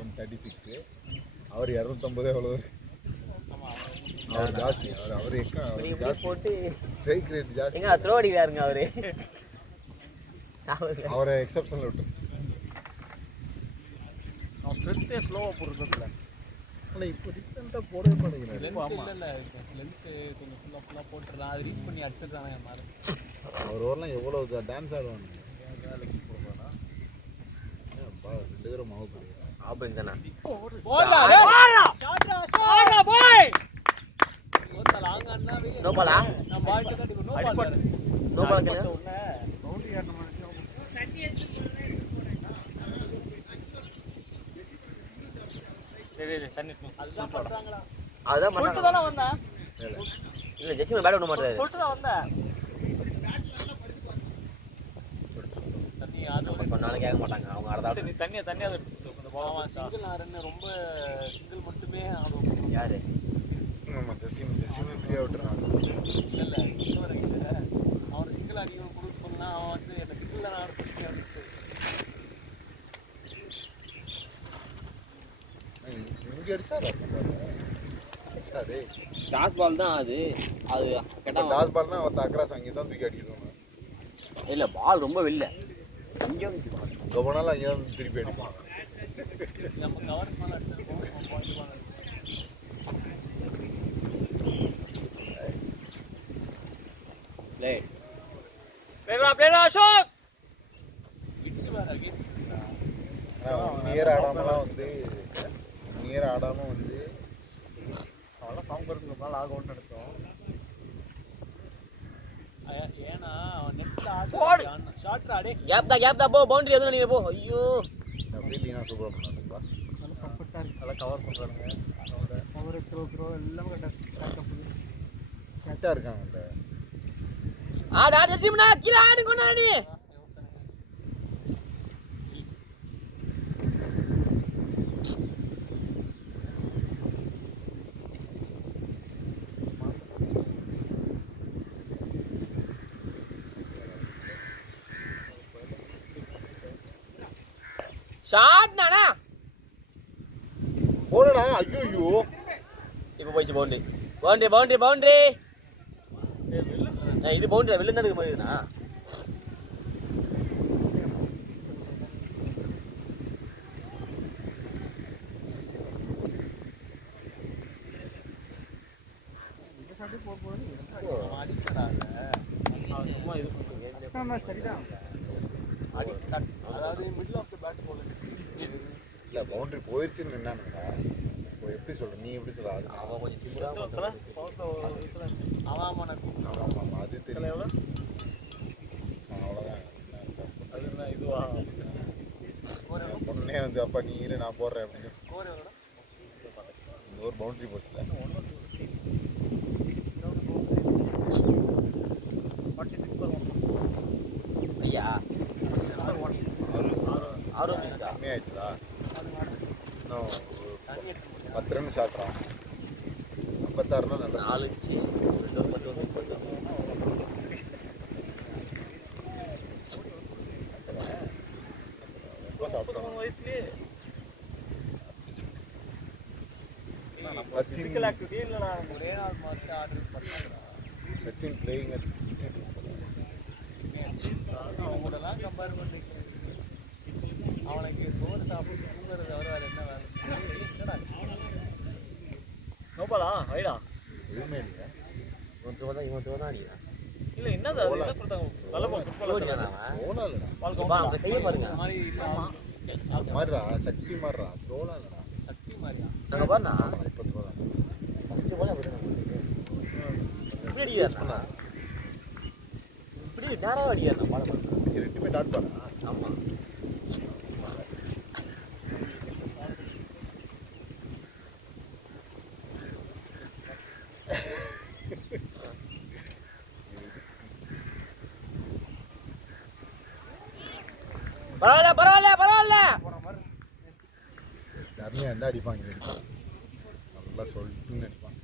136 அவர் 250 எவ்வளவு? ஆமா அவர் ஜாஸ்தி. அவர் ஜாஸ்தி போட்டு ஸ்ட்ரைக் ரேட் ஜாஸ்தி. எங்க த்ரோ அடிக்கிறாருங்க அவரு. அவரை எக்ஸெப்ஷன்ல விட்டு. அவன் ஸ்ட்ரென்த்தே ஸ்லோவா போடுறதுல. ஆனா இப்போ டிஸ்டன்ட்டா போடவே மாட்டேங்கிறாரு. இல்ல லென்த் கொஞ்சம் ஃபுல்லா போட்டுறான். அது ரீச் பண்ணி அடிச்சிட்டானே மாறு. அவர் ஓரலாம் எவ்வளவு டான்ஸ் ஆடுவாங்க. வேலைக்கு போறானா? பா 2 தடவை மாவு போடுறான். ஆப்ரேக் தானா? போடா ஷாட்ரா பாய். ஓட்ட லாங் அண்ணா வே. நோ பாலா? நான் பால் கிட்ட நோ பால். நோ பால் கேல. பவுண்டரி ஆடணும் நினைச்சோம். தண்ணி அதுதான் பண்றாங்களா? அதான் பண்ணாங்க. சொல்லிட்டு தான வந்தா? இல்ல ஜெசிமன் பேட் பண்ண மாட்டாரு. சொல்லிட்டு தான் வந்தா. தண்ணி அது ஒரு சொன்னாலும் கேட்க மாட்டாங்க. அவங்க அடதா. நீ தண்ணியா அந்த பால் சிங்கிள் ஆறன்னு ரொம்ப சிங்கிள் மட்டுமே ஆடும். யாரு? ஆமா ஜெசிம் ஃப்ரீயா விட்டுறான். இல்ல இன்னொரு இல்ல. அவன் சிங்கிள் அடி கொடுக்க சொன்னா அவன் வந்து என்ன சிங்கிள்ல ஆட சொல்லிட்டு இங்க அடிச்சாரா? சரி டாஸ் பால் தான் அது. அது கேட்டா டாஸ் பால்னா அவன் அக்ராஸ் அங்கே தான் தூக்கி அடிக்குது. இல்ல பால் ரொம்ப வெளில. இங்க வந்து கவனால அங்கே தான் திருப்பி அடிப்பான். நம்ம கவர் பண்ண அடிச்சிருக்கோம். பாயிண்ட் பண்ண. ப்ளே அசோக். விட்டு வர அகைன்ஸ்ட் இருக்கா? நியர் ஆடாமலாம் வந்து அவெல்லாம் ஃபார்ம் கொடுத்துக்கு மேலே ஆக ஒன்று எடுத்தோம். ஏன்னா அவன் நெக்ஸ்ட்ல ஆடு ஷாட்ரா அடே கேப் தான் போ பவுண்டரி எதுவும் நீங்க போ. ஐயோ ஃபீல்டிங்னா சூப்பரா பண்ணாங்கப்பா. நல்ல கம்ஃபர்ட்டா இருக்கு. நல்லா கவர் பண்றாங்க. அவரோட த்ரோ எல்லாம் கரெக்ட்டா கரெக்டா இருக்காங்க. அந்த ஆடா ஜெசிம்னா கீழ ஆடு கொண்டா நீ ஷாட் நானா போடா ஐயோ இப்போ போயிச்சு பவுண்டரி பவுண்டரி பவுண்டரி பவுண்டரி இது பவுண்டரி வெளில இருந்து போயிருந்தா சரிதான் அதாவது மிடில் ஆஃப் த பேட் போல இல்லை பவுண்டரி போயிடுச்சுன்னு என்னன்னா இப்போ எப்படி சொல்ற நீ எப்படி சொல்ற அது அவன் கொஞ்சம் திமிரா ஆமாம் ஆமாம் அது தெரியல அவ்வளோதான் அதுதான் இதுவா பொண்ணே வந்து அப்பா நீ இரு நான் போடுறேன் அப்படின்னு இந்த ஒரு பவுண்டரி போச்சுல ஐயா ஆறு கம்மியாயிடுச்சுடா இன்னும் 10 ரன் ஷாட்றான் 56 நல்லா 4 இன்ச்சு 2 மட்டும் சாப்பிட்டோம் வயசுலேயே சச்சின் ஃபிசிக்கல் ஆக்டிவிட்டி இல்லைண்ணா ஒரே நாள் மாதிரி ஆர்டர் பண்ணாங்க சச்சின் பிளேயிங் அவன் கூடலாம் கம்பேர் பண்ணிக்கிறேன் அவனுக்கு சோறு சாப்பிட்டு தூங்குறது தவிர வேறு என்ன வேலை என்னடா நோபாலா வைடா எதுவுமே இல்லை இவன் தோதான் அடிக்கிறான் இல்லை என்னது அது என்ன கொடுத்தாங்க நல்ல பால் தோலா இல்லைடா அந்த கையை பாருங்க மாதிரி மாதிரிடா சக்தி மாதிரிடா தோலா இல்லைடா சக்தி மாதிரியா அங்க பாருண்ணா இப்போ தோலா ஃபர்ஸ்ட் போல அப்படி இப்படி அடிக்கிறாண்ணா இப்படி நேராக அடிக்கிறாண்ணா பால பாருங்க சரி ரெண்டுமே டாட் பாடா ஆமா பரவாயில்ல பரவாயில்ல பரவாயில்ல தர்மியா இருந்தால் அடிப்பாங்க அடிப்பான் நல்லா சொல்லிட்டுன்னு அடிப்பான்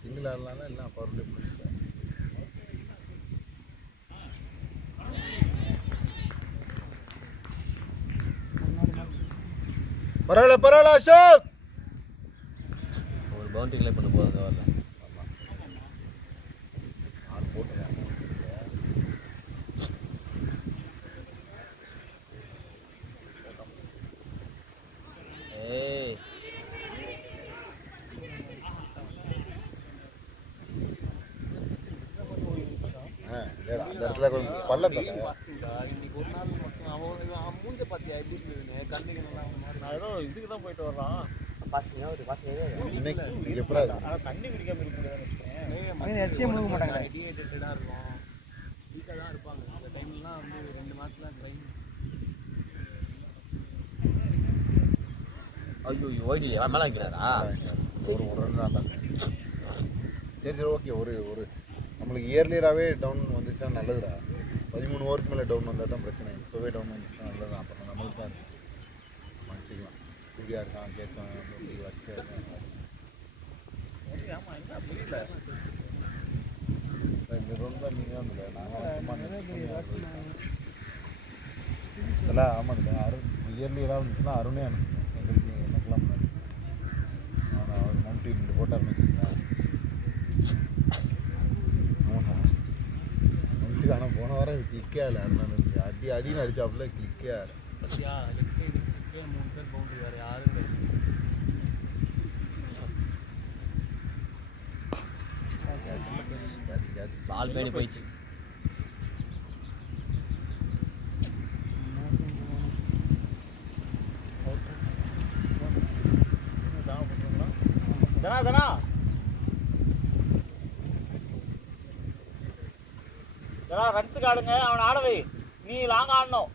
சிங்கிள் ஆடலாம் எல்லாம் பவர்லேயே முடிச்சிட்டேன் பரவாயில்ல பரவாயில்ல அசோக் ஒரு பவுண்டரி கிளை பண்ண போகிறது வரல ஆள் போட்டுருக்காங்க ஏய் அந்த இடத்துல கொஞ்சம் பள்ளம் தலை இன்னைக்கு ஒரு நாள் மட்டும் அவன் மூஞ்ச பார்த்தியா எப்படி இருந்ததுன்னு கண்ணுக்கு நான் ஏதோ இதுக்கு தான் போயிட்டு வர்றான் பாசிங்க ஒரு பாசிங்க இன்னைக்கு எப்படா ஆனால் தண்ணி குடிக்காம இருக்க முடியாதுன்னு எச்சியே முழுக மாட்டாங்க டிஹைட்ரேட்டடாக இருக்கும் வீட்டில் தான் இருப்பாங்க அந்த டைம்லாம் வந்து 2 மேட்ச்லாம் ட்ரைன் ஐயோ ஓய்டி மேலே வைக்கிறாரா ஒரு ரன் தான் சரி சரி ஓகே ஒரு நம்மளுக்கு இயர்லியராகவே டவுன் வந்துச்சுன்னா நல்லதுடா 13 ஓவருக்கு மேலே டவுன் வந்தால் தான் பிரச்சனை இப்போவே டவுன் வந்துச்சுன்னா நல்லது தான் அப்புறம் நம்மளுக்கு தான் மன்னிச்சிக்கலாம் சூர்யா இருக்கான் கேசவன் வச்சு ஆமாம் என்ன புரியல இந்த ரவுண்ட் தான் நீங்கள் தான் இல்லை நாங்கள் இதெல்லாம் ஆமாம் அருண் இயர்லியராக வந்துச்சுன்னா அருணே அனுப்புங்க எங்களுக்கு எனக்கெல்லாம் முன்னாடி ஆனால் அவர் மவுண்டி 2 போட்டார்னு வச்சுருக்கேன் மவுண்டி ஆனால் போன வாரம் இது கிளிக்கே ஆகலை அருணான்னு அடின்னு அடித்தாப்புல கிளிக்கே ஆகலை பத்தியா லெஃப்ட் சைடு 3 பேர் பவுண்டரி வேறு யாரும் கிடையாது கேட்ச் பால் பேணி போயிடுச்சு தனா தனா ரன்ஸுக்கு ஆடுங்க அவனை ஆடவை நீ லாங் ஆடணும்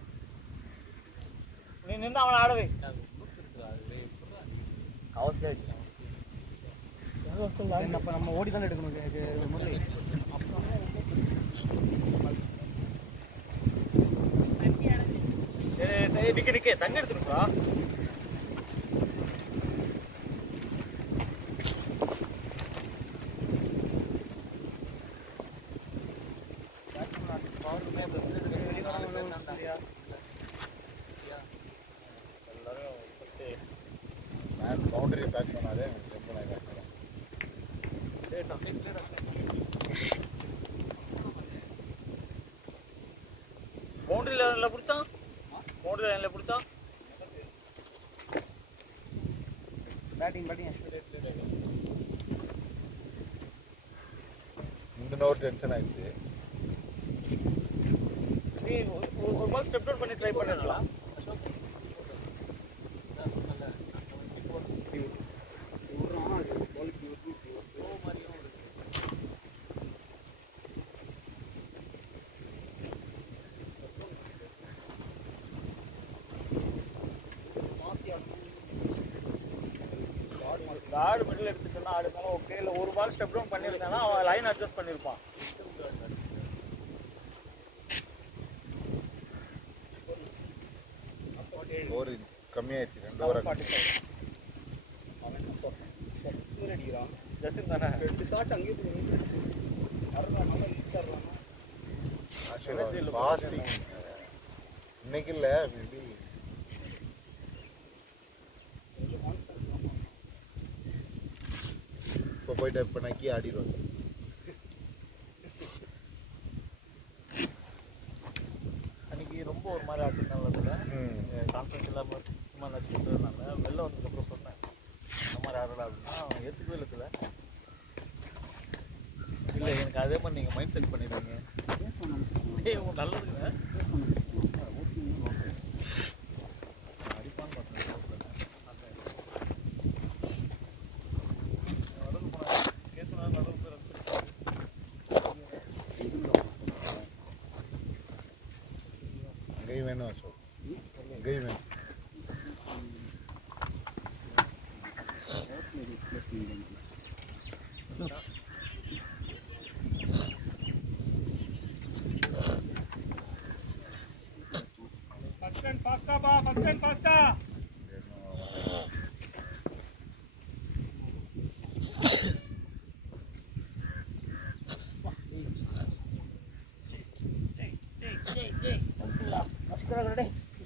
நீ நின்று அவனை ஆடவை கவர்ஸ்லேயே அடிச்சு அப்போ நம்ம ஓடி தானே எடுக்கணும் முரளி. நிக்க தண்ணி எடுத்துருக்கா. பவுண்டரி பேக் பண்ணாதே டென்ஷன் ஆகிடும். பவுண்டரி லைன்ல பிடிச்சான். பவுண்டரி லைன்ல பிடிச்சான். பேட்டிங் இந்த நோட் டென்ஷன் ஆயிடுச்சு. நீ ஒரு பால் ஸ்டெப் டவுன் பண்ணி ட்ரை பண்ணிடலாம். ஆடு மிடில் எடுத்துட்டா ஆடு மேலே ஓகே. இல்லை ஒரு பால் ஸ்டெப் டவுன் பண்ணியிருந்தானா அவன் லைன் அட்ஜஸ்ட் பண்ணியிருப்பான். ஓவர் கம்மியாயிடுச்சு. 2 ஓவர் ஜசின் தானே 2 ஷாட் அங்கேயே போயிடுச்சு. ஃபாஸ்டிங் இன்னைக்கு இல்லை, மேபி இப்போ போயிட்டு இப்போ நக்கி ஆடிடுவாங்க. அன்னைக்கு ரொம்ப ஒரு மாதிரி ஆட்டினால கான்ஃபிடன்ஸ் இல்லாமல் சும்மா நச்சு பண்ணுறதுனால வெளில வந்ததுக்கப்புறம் சொன்னேன் இந்த மாதிரி ஆடலாம் அப்படின்னா அவன் ஏற்றுக்கவே இல்லை. இல்லை எனக்கு அதே மாதிரி நீங்கள் மைண்ட் செட் பண்ணிடுவீங்க. உங்க நல்லதுங்க அடிப்பான்னு பார்த்தேன். கேசுனா நடுவு பேர் அங்கேயும் வேணும் அசோக், அங்கேயும் வேணும்.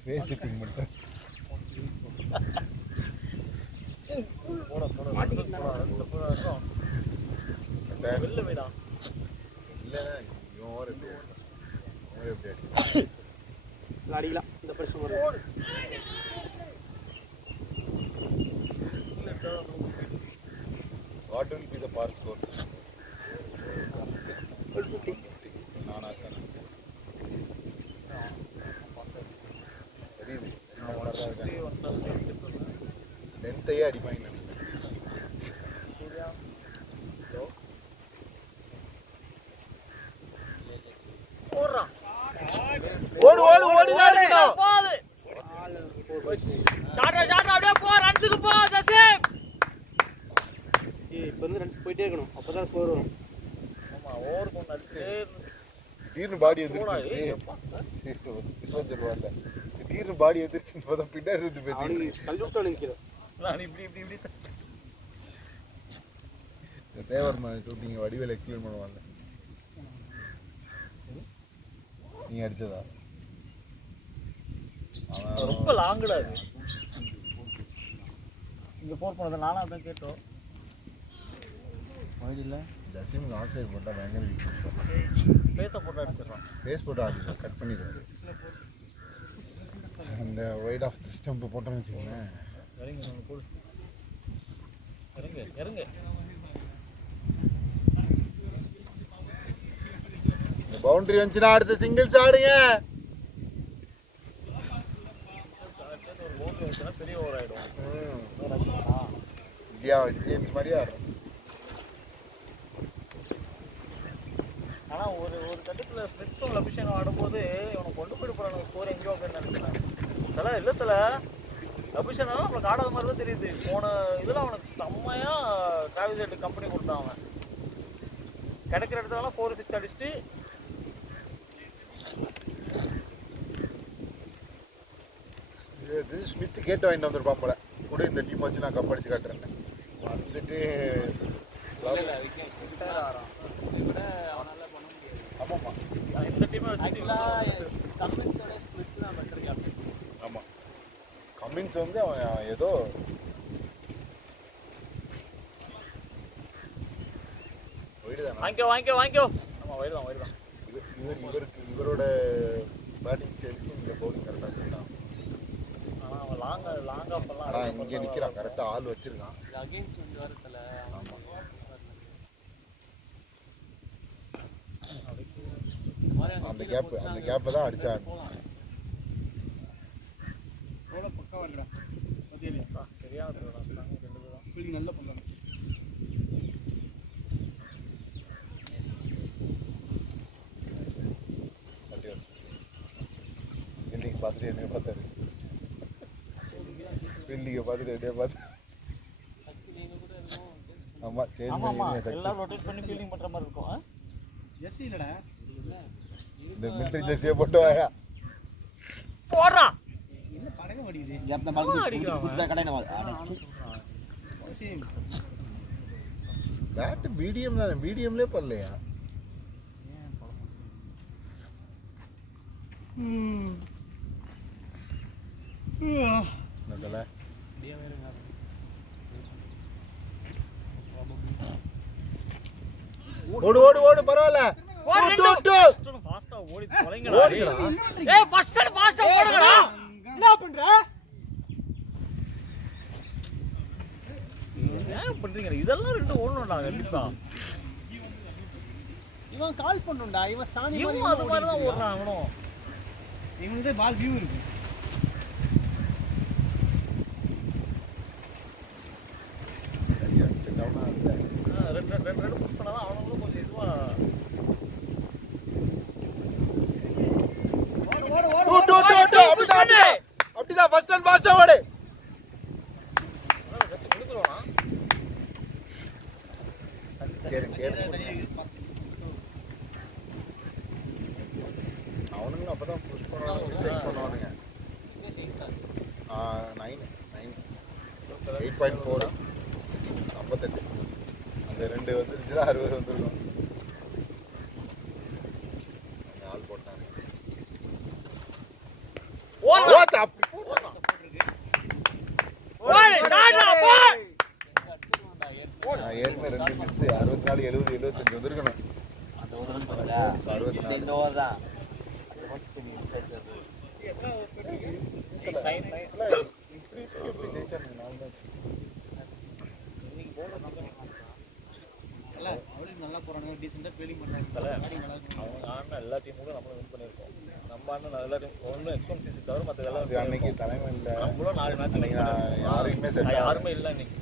ஃபேஸ் ஷிப்பிங் மட்டும் வெளில போயிடா. இல்லை இவன் ஓவர் எப்படி அடிக்கலாம் இந்த பிரச்சனை வரும். What will be the par score? நான் தெரியுது லென்த்தையே அடிப்பாங்க. ஓடு ஓடு ஓடிதான் இருக்கணும். இப்போ வந்து ரன்ஸ் போயிட்டே இருக்கணும், அப்போ தான் ஸ்கோர் வரும். திடீர்னு பாடி எதிர்த்து சொல்லுவாங்க. திடீர்னு பாடி எதிர்த்து பார்த்தா பின்னாடி இருந்து தேவர் ஷூட்டிங் வடிவேல் எக்ஸ்பிளைன் பண்ணுவாங்க. நீ அடிச்சதா ரொம்ப லாங்குடா அது. இங்கே ஃபோர் பண்ணது நானும் அதான் கேட்டோம். இல்லை ஜசீம் ஆஃப் சைட் போட்டால் பயங்கர பேச போட்டு அடிச்சிடறான். பேஸ் போட்டு ஆடிடுவோம், கட் பண்ணிடுவோம். அந்த ஒயிட் ஆஃப் தி ஸ்டம்ப் போட்டோன்னு வச்சுக்கோங்களேன். இறங்க போடு, இறங்க இறங்க. இந்த பவுண்டரி வந்துச்சுன்னா அடுத்த சிங்கிள்ஸ் ஆடுங்க. ஒரு பவுண்டரி வச்சுன்னா பெரிய ஓவர் ஆகிடும். இந்தியன்ஸ் மாதிரியே ஆடுறோம். ஆனால் ஒரு கட்டத்தில் ஸ்மித்தும் லபிஷனும் ஆடும்போது இவனை கொண்டு போயிட்டு போகிறாங்க ஸ்கோர் எங்கேயோ அப்படின்னு நினச்சேன். தலை இல்லை தலை அபிஷேகம் அவனுக்கு ஆடாத மாதிரி தான் தெரியுது. போன இதில் அவனுக்கு செம்மையாக டிராவல்ஸ் எட்டு கம்பெனி கொடுத்தான். அவன் கிடைக்கிற இடத்துலலாம் 4-6 அடிச்சுட்டு இது ஸ்மித் கேட்டு வாங்கிட்டு வந்திருப்பான் போல. கூட இந்த டீம் வச்சு நான் கப் அடிச்சு காட்டுறேன் வந்துட்டு. ஆமாம்மா இந்த டீமை ஆமாம். கமின்ஸ் வந்து அவன் ஏதோ வாங்கிக்கோ. ஆமாம் வயிறுதான். இவரோட பேட்டிங் ஸ்டைலுக்கு இங்கே பவுலிங் கரெக்டாக இருக்கான். ஆனால் அவன் லாங் ஆஃப் எல்லாம் ஆனால் இங்கே நிற்கிறான், கரெக்டாக ஆள் வச்சிருக்கான். அகைன்ஸ்ட் வந்து வரத்துல ஆமாம். அந்த கேப்பை தான் அடிச்சான். பக்கா வருகிறான் சரியா நல்ல பண்ணலாம். இன்னைக்கு பார்த்துட்டு என்னைய பார்த்தாரு. பில்டிங்கை பார்த்துட்டு என்னைய பார்த்து. ஆமாம் சரி. எல்லாம் ரொட்டேட் பண்ணி ஃபீல்டிங் பண்ணுற மாதிரி இருக்கும். ஜெர்சி இல்லடா, இந்த மிலிட்டரி ஜெர்சியை போட்டு வாயா போடுறான். என்ன படவே மாட்டேங்குது. ஜப்த பால் குடுத்தா கடை நம்ம அடச்சி பேட்டு மீடியம் தானே, மீடியம்லேயே பண்ணலையா? நல்ல ஓடு ஓடு ஓடு பரவாயில்ல. ஃபாஸ்டா ஓடி தொலைங்கடா. ஏய் ஃபர்ஸ்ட் டைம் ஃபாஸ்டா ஓடுங்கடா. என்ன பண்ற? ஏன் பண்றீங்க? இதெல்லாம் ரெண்டு ஓடணும்டா கண்டிப்பா. இவன் கால் பண்ணும்டா, இவன் சாணி மாதிரி இவன் அது மாதிரி தான் ஓடுறான். அவனும் இவனுக்கு பால் வியூ இருக்கு. ரெண்டு புஷ் பண்ணாதான் அவனுங்களும் கொஞ்சம் இதுவா. அப்படிதான் ஃபர்ஸ்ட் டைம் ஃபாஸ்டா ஓடு. அவனுங்க அப்பதான் புஷ் பண்ணுவானுங்க, மிஸ்டேக் பண்ணுவானுங்க. 8.4 58. அந்த ரெண்டு வந்துருச்சுன்னா 60 வந்துருக்கும். ஆள் போட்டாங்க. ஏற்கனவே 2 மிஸ் 64 70 75 வந்துருக்கணும். அந்த ஒரு ரன் போடல. இந்த ஓவர் தான். நல்லா போறானுங்க, டீசெண்டா ஃபீலிங் பண்றாங்க. அவங்க ஆடின எல்லா டீமுக்கும் நம்மளும் வின் பண்ணியிருக்கோம். நம்ம ஆடின எல்லா டீம் ஒன்றும் எக்ஸ்பென்சிசி தவிர மற்ற எல்லாம் அது அன்னைக்கு தலைமை இல்லை, நம்மளும் 4 மேட்ச் அன்னைக்கு நான் யாருக்குமே செட் யாருமே இல்லை இன்னைக்கு.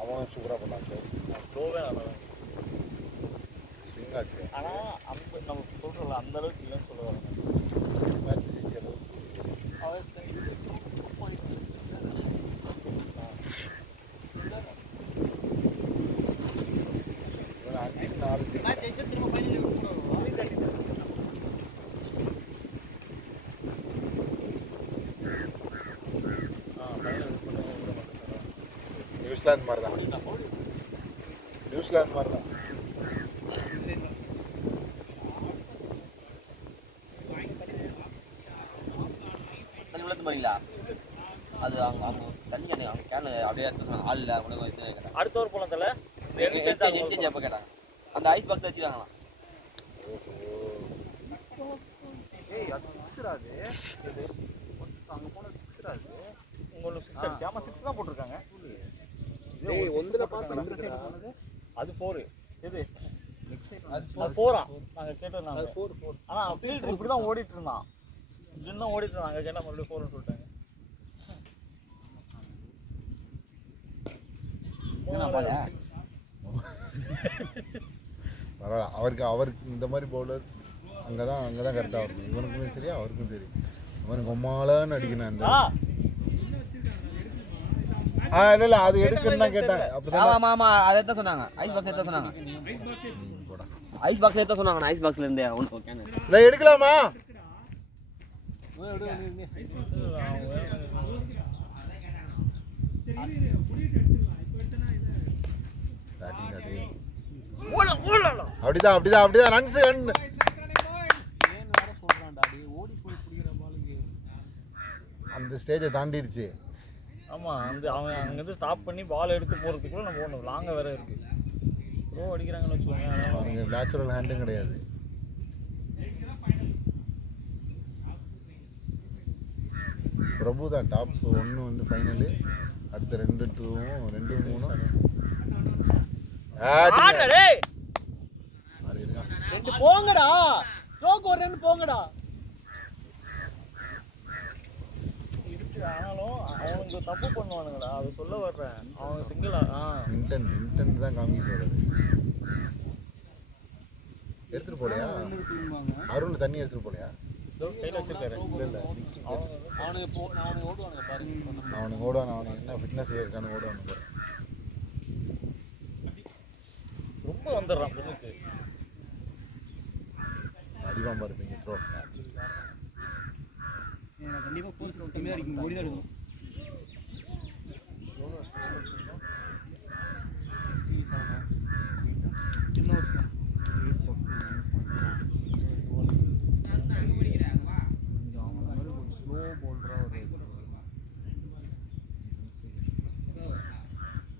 அவன் சூப்பராக பண்ணான் சார். ஸ்லோவே நல்லா ஸ்விங் ஆச்சு. ஆனால் அந்த நம்ம சொல்கிறோம்ல அந்த அளவுக்கு இல்லைன்னு சொல்ல வராங்க. மேட்ச் ஜெயிக்கிற அளவுக்கு இவன் 5க்கு 4 மேட்ச் ஜெயிச்சா திரும்ப ஃபைனல் போடுவோம். நியூசிலாந்து மாதிரி தான். நியூசிலாந்து மாதிரி தான். தண்ணி விழுந்து போறீங்களா? அது அவங்க தண்ணி அவங்க கேன் அப்படியே எடுத்து சொன்னாங்க. ஆள் இல்லை கூட கேட்டாங்க. அடுத்த ஒரு போலாம் தலை எக்ஸ்சேஞ்ச் எப்போ கேட்டாங்க? அந்த ஐஸ் பாக்ஸ் வச்சுருக்காங்களாம். ஏய் அது 6 ராது. அங்க போன 6 ராது. உங்களுக்கு 6 அடிச்சு. ஆமாம் 6 தான் போட்டிருக்காங்க. ஏய் ஒண்ணுல பார்த்து அந்த சைடு போனது அது 4. எது நெக்ஸ்ட் சைடு அது 4ஆ? நாங்கள் கேட்டோம். அது 4 ஆனால் ஃபீல்டு இப்படி தான் ஓடிட்டு இருந்தான். இப்படி தான் ஓடிட்டு இருந்தாங்க. கேட்டால் மறுபடியும் 4ன்னு சொல்லிட்டாங்க. பரவாயில்ல. அவருக்கு இந்த மாதிரி பவுலர் அங்கே தான் கரெக்டாக வரணும். இவனுக்குமே சரி அவருக்கும் சரி. அவனுக்கு கொம்மாலன்னு அடிக்கணும் அந்த இல்லை அது எடுக்கணும்னு தான் கேட்டேன். அப்படிதான் ஆமா ஆமா அதை தான் சொன்னாங்க. ஐஸ் பாக்ஸ் எடுத்து சொன்னாங்க. ஐஸ் பாக்ஸ் எடுத்து சொன்னாங்க. ஐஸ் பாக்ஸ்ல இருந்தே ஓகே இல்லை எடுக்கலாமா? அப்படிதான் ரன்ஸ் அந்த ஸ்டேஜை தாண்டிடுச்சு. ஆமாம் அவன் அங்கேருந்து ஸ்டாப் பண்ணி பால் எடுத்து போகிறதுக்குள்ள நம்ம ஒன்று லாங்காக வேற இருக்கு. த்ரோ அடிக்கிறாங்கன்னு வச்சுக்கோங்க. அவனுக்கு நேச்சுரல் ஹேண்டும் கிடையாது. பிரபு தான் டாப் 1 வந்து ஃபைனலு. அடுத்த 2 2 3 போங்கடா ஸ்ட்ரோக் ஒரு ரன் போங்கடா. ஆனாலும் அவனுக்கு தப்பு பண்ணுவானுங்கடா, அது சொல்ல வர்றேன். அவங்க சிங்கிளா இன்டென்ட் தான் காமிக்க சொல்றது. எடுத்துட்டு போலையா அருண்? தண்ணி எடுத்துட்டு போலையா? கையில் வச்சிருக்காரு. இல்லை அவனுக்கு ஓடுவானுங்க பாருங்க. அவனுக்கு ஓடுவான். அவனுக்கு என்ன ஃபிட்னஸ் இருக்கானு ஓடுவானுங்க. ரொம்ப வந்துடுறான் பொண்ணுக்கு. அடிவாம இருப்பீங்க த்ரோ. கண்டிப்பாக போர்ஸ் கம்மியாக இருக்கும். ஓடி தான் இருக்கும்.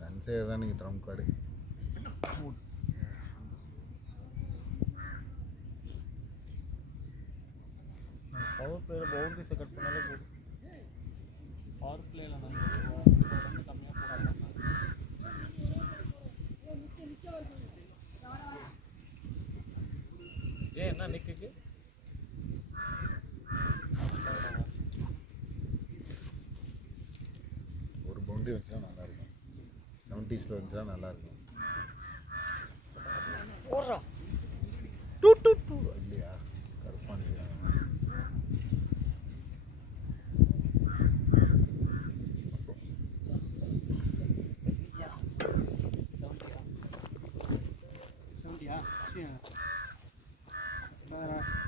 ரன்ஸே தான் நீங்கள் ட்ரம் கார்டு. பவர் பிளேயில் பவுண்டரிஸை கட் பண்ணாலே போதும். பவர் பிளேயில் நம்ம கம்மியாக போடாமல் ஏன் என்ன நிக்குக்கு ஒரு பவுண்டரி வச்சா நல்லாயிருக்கும். 70s வந்துச்சுன்னா நல்லாயிருக்கும். இல்லையா கருப்பான்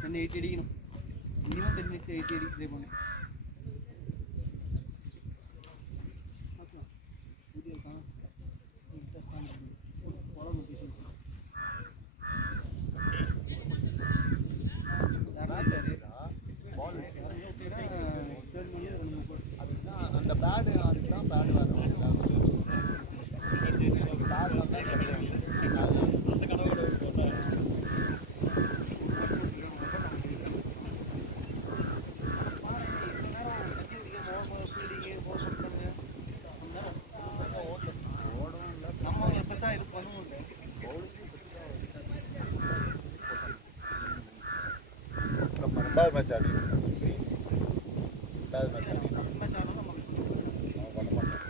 என்ன 80 அடிக்கணும். மினிமம் 10 மினிட்ஸ் 80 அடிக்க ட்ரை பண்ணேன். அந்த பேடு அதுதான் பேடு வரும். ரெண்டாவது மேட்ச் ஆடி ரெண்டாவது மேட்ச் ஆடி பண்ண மாட்டேன்.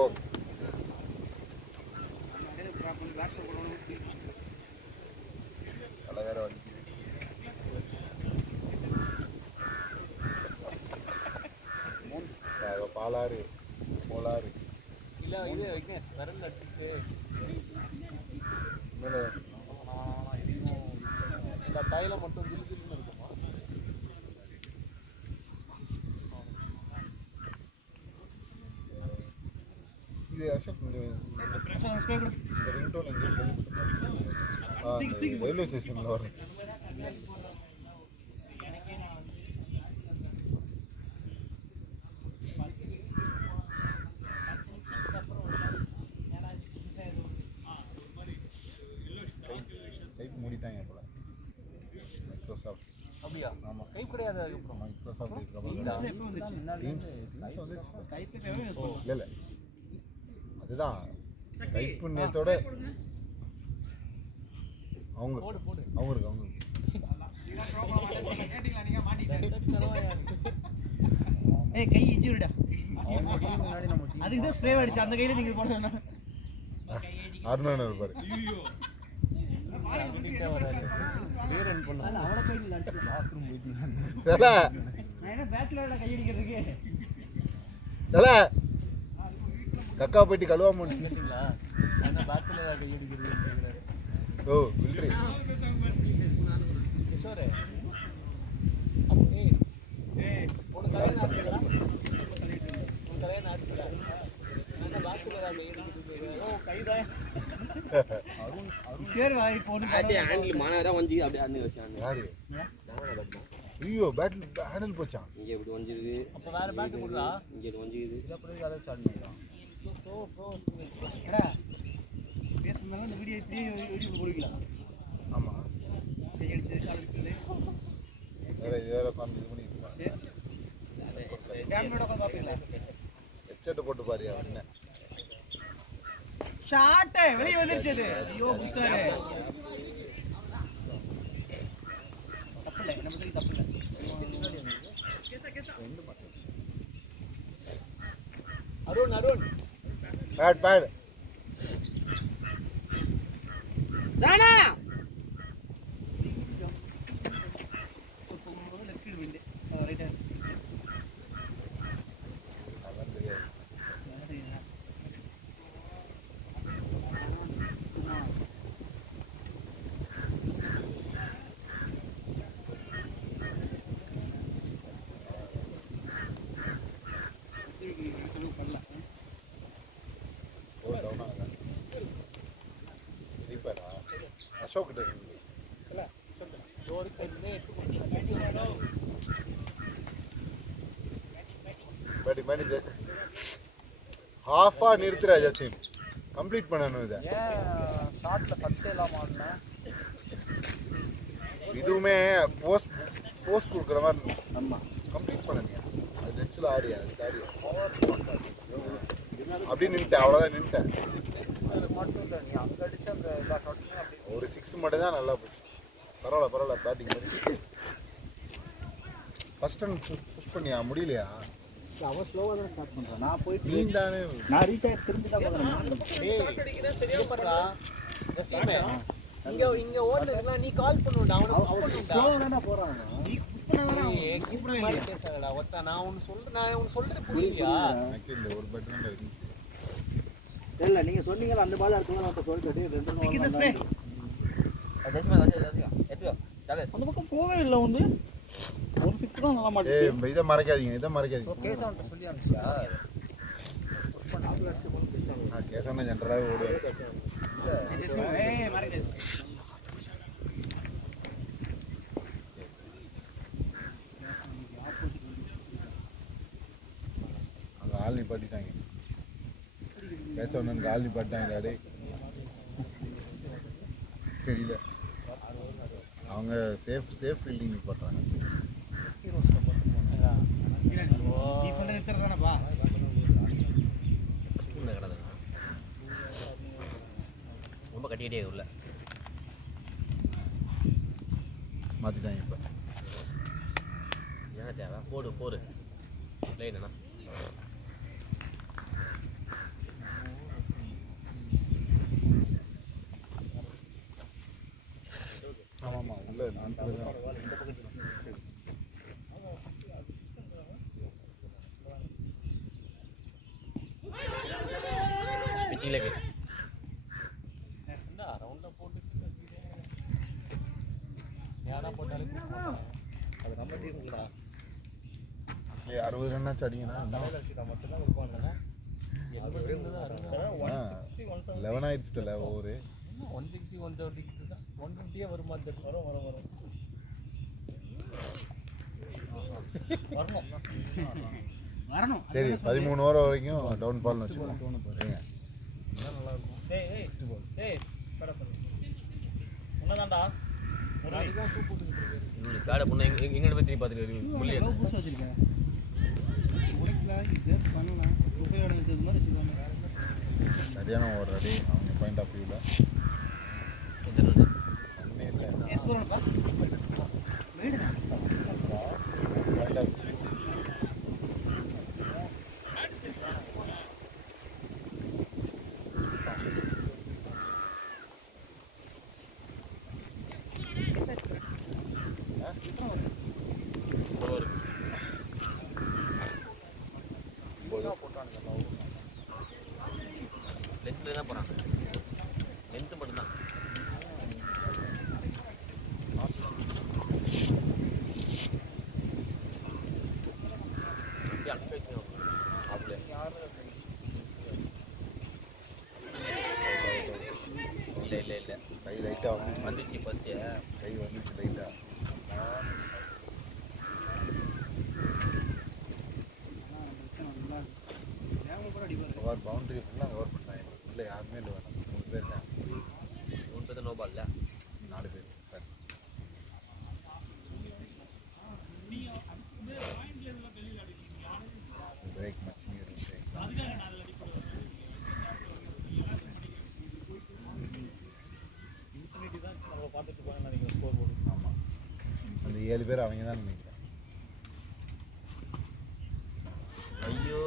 ஓகே வேற வந்து பாலாறு கோளாறு இல்லை இது விக்னேஷ் விரல் அடிச்சுட்டு மேலே இந்த கையில் மட்டும் ஜில் ஜில்னு இருக்குமா? இது அசோக் இந்த ரிங்டோன் எங்கே ரயில்வே ஸ்டேஷனில் வரும். டைப் மூடிட்டாங்க போல மைக்ரோசாஃப்ட். அப்படியா? ஆமாம் கைப் கிடையாது. அதுக்கப்புறம் மைக்ரோசாஃப்ட் எப்போ வந்துச்சு? இல்லை இல்லை அதுதான் டைப் நேத்தோட அவங்க இருக்கு ஏய் கை இன்ஜூரிடா. அதுக்கு தான் ஸ்ப்ரே அடிச்சு அந்த கையில நீங்க போட வேணாம். அருணன் இருப்பாரு. தல தல கக்கா போயிட்டு கழுவாம ஓ மிலிட்ரி ஹேண்டில் மாநகரம் வந்து அப்படியே அண்ணி வச்சாங்க. யாரு ஐயோ பேட்டில் ஹேண்டில் போச்சான் இங்கே இப்படி வஞ்சிருக்கு. அப்போ வேற பேட்டு கொடுறா. இங்கே இது வஞ்சிக்குது. பேசுனால இந்த வீடியோ இப்படியே போடுவீங்களா? ஆமா கை அடிச்சது கால் அடிச்சது வேற உட்காந்து இது பண்ணிருக்கா கேமரா உட்காந்து பார்ப்பீங்களா? ஹெட்செட் போட்டு பாரு என்ன ஷாட் வெளியே வந்துருச்சு அது. ஐயோ புஸ்தாரே தப்பு இல்லை, நம்ம கைக்கு தப்பு இல்லை. Arun Arun bat bat Rana left side விண்டு ரைட் ஹேண்ட் அசோக் கிட்ட இருக்கு பேட்டி பேட்டி ஜெயசிம் ஹாஃபா நிறுத்துறா ஜெயசிம் கம்ப்ளீட் பண்ணணும் இதை ஷாட்ல ஃபர்ஸ்ட் எல்லாம் ஆடுனேன். இதுவுமே போஸ்ட் போஸ்ட் கொடுக்குற மாதிரி இருந்துச்சு ஆமா கம்ப்ளீட் பண்ணனியா அது நெட்ஸில் ஆடியா அதுக்கு ஆடியா அப்படியே நின்ட்டேன் அவ்வளோதான் நின்ட்டேன் மட்டும் இல்லை, நீ அங்கே அடிச்ச அந்த எல்லா ஷாட்டுமே அப்படி ஒரு 6 மட்டும் தான் நல்லா போச்சு பரவாயில்ல பேட்டிங் பண்ணி ஃபர்ஸ்ட் ரன் புஷ் பண்ணியா முடியலையா அவன் ஸ்லோவாக தான் ஸ்டார்ட் பண்ணுறான். நான் போயிட்டு நீ தானே நான் ரீச் ஆகி திரும்பி தான் பார்க்குறேன். சரியா பண்றா. ரசீமே இங்க ஓடுறதுல நீ கால் பண்ணுடா. அவன புஷ் பண்ணுடா. ஸ்லோவாக தானே போகிறான். நீ புஷ் பண்ணாதானே ஏய் கூப்பிட மாதிரி பேசாதடா. ஒத்த நான் உன்னை சொல்றது புரியலையா? எனக்கு இந்த ஒரு பேட் தான் இருந்துச்சு இல்லை நீங்கள் சொன்னீங்களா அந்த பால் அடுத்த நான் சொல்லிட்டு 2 ஸ்ப்ரே அந்த பக்கம் போவே இல்லை வந்து ஒரு 6 தான் நல்லா மாட்டேங்குது. ஏய் இதை மறைக்காதீங்க கேஸ் அவன்கிட்ட சொல்லி அனுப்பிச்சியா? கேசவன ஜென்ரலாகவே ஓடுவார் அங்கே ஆள் நிப்பாட்டிட்டாங்க கேசவனுக்கு ஆள் நிப்பாட்டிட்டாங்க டே தெரியல அவங்க சேஃப் ஃபீல்டிங் நிப்பாட்டுறாங்க ரொம்ப கட்டிக்கிட்டே உள்ள மாற்றிட்டாங்க இப்போ என்ன தேவை போடு லைனா ஆமாம்மா உள்ள நான் தான் பிச்சிங் ரவுண்டா போட்டு யாரா போட்டாலே அது நம்ம டீம்டா. 60 ரன்னாச்சும் அடிக்கணும் மட்டும்தான் கொடுப்பாங்க. 11 ஆயிடுச்சுல ஓவரு 160 130 தான் 150 வருமா? வரும் வரணும். சரி 13 ஓவர் வரைக்கும் டவுன் ஃபால்னு வச்சுக்கோங்க நல்லா இருக்கும். ஏய் பட உன்னதான்டா ஒரு அடிதான் சூப் போட்டுக்கிட்டு இருக்கு. இந்த ஸ்காட பொண்ணு எங்க போய் திருப்பி பார்த்துட்டு முள்ளியா லோ புஷ் வச்சிருக்கேன். முடிக்கலாம் இது பண்ணலாம். உபயோக இது மாதிரி வச்சிருக்காங்க. சரியான ஓவர் அடி அவங்க பாயிண்ட் ஆஃப் வியூவில் ஒன்றும் இல்லை ஏ சூரன்ப்பா. மேடா. பாயிண்ட் ஆஃப் லென்த் மட்டும்தான். இல்லை கை லைட்டாக வந்துச்சு ஃபர்ஸ்ட்டு. கை வந்துச்சு லைட்டாக. கவர் பவுண்டரி ஃபுல்லாக கவர் பண்ணாங்க. இல்லை யாருமே இல்லை, வேணும் 3 பேர் தான். 3 பேர் நோ பால் இல்லை, 4 பேர் சார். பிரேக் மச்சிங்க பார்த்துட்டு போங்க நினைக்கிறேன் ஸ்கோர் போர்டு. ஆமாம், அந்த 7 பேர் அவங்க தான் நினைக்கிறேன். ஐயோ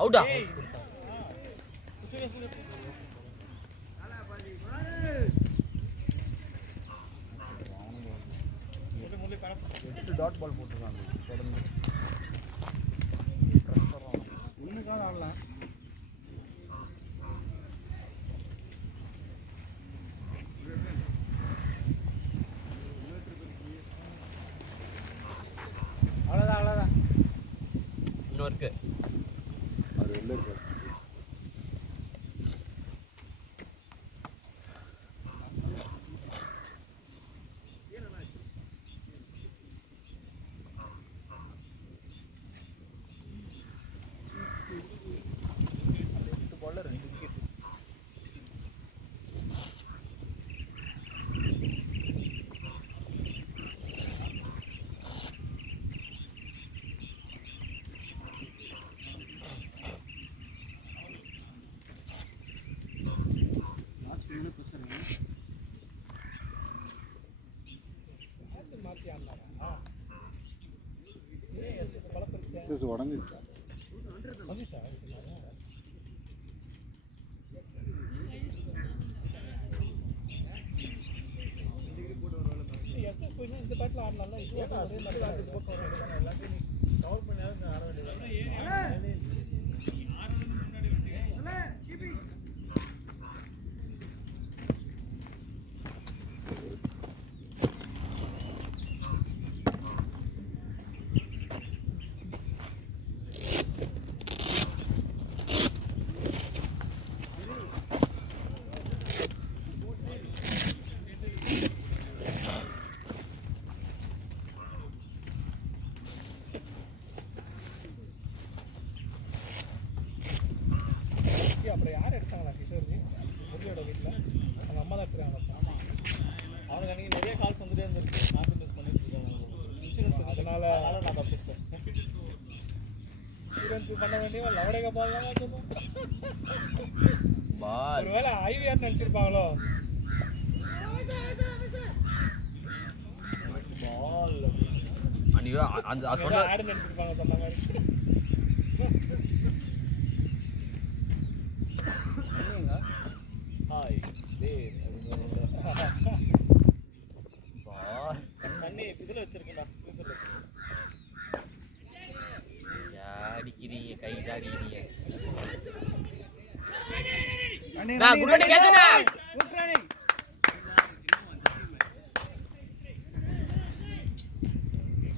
அவுட்டா. டாட் பால் போட்டுருக்காங்க தொடர்ந்து. ஒன்றுக்காக ஆடலாம். அவ்வளோதான். இன்னும் இருக்கு. அவர் வெளில இருக்கார். உடஞ்சிருச்சா? இந்த பேட்டில் ஆடலாம்ல. கவர் பண்ணி ஆட வேண்டியது. அப்புறம் யார் எடுத்தாங்களா கிஷோர்ஜி? முரளியோட வீட்டில் அவங்க அம்மா தான் இருக்கிறாங்க. அவனுக்கு அன்றைக்கி நிறைய கால்ஸ் வந்துட்டே இருந்துருக்கு. நார்த் இந்தியன்ஸ் பண்ணிட்டு இருக்காங்க இன்சூரன்ஸ். அதனால நான் தப்பிச்சிட்டேன். இன்சூரன்ஸ் பண்ண வேண்டிய லவடேக பால்லாம் சொல்லுவோம். பால் ஒருவேளை ஐவிஆர் நினச்சிருப்பாங்களோ. பால் அன்னைக்கு அந்த சொன்ன ஆடு நினச்சிருப்பாங்க சொன்ன மாதிரி. ஹாய் தண்ணி இதில் வச்சிருக்கேன்டா. அடிக்கிறீங்க, கை தாடிக்கிறீங்க.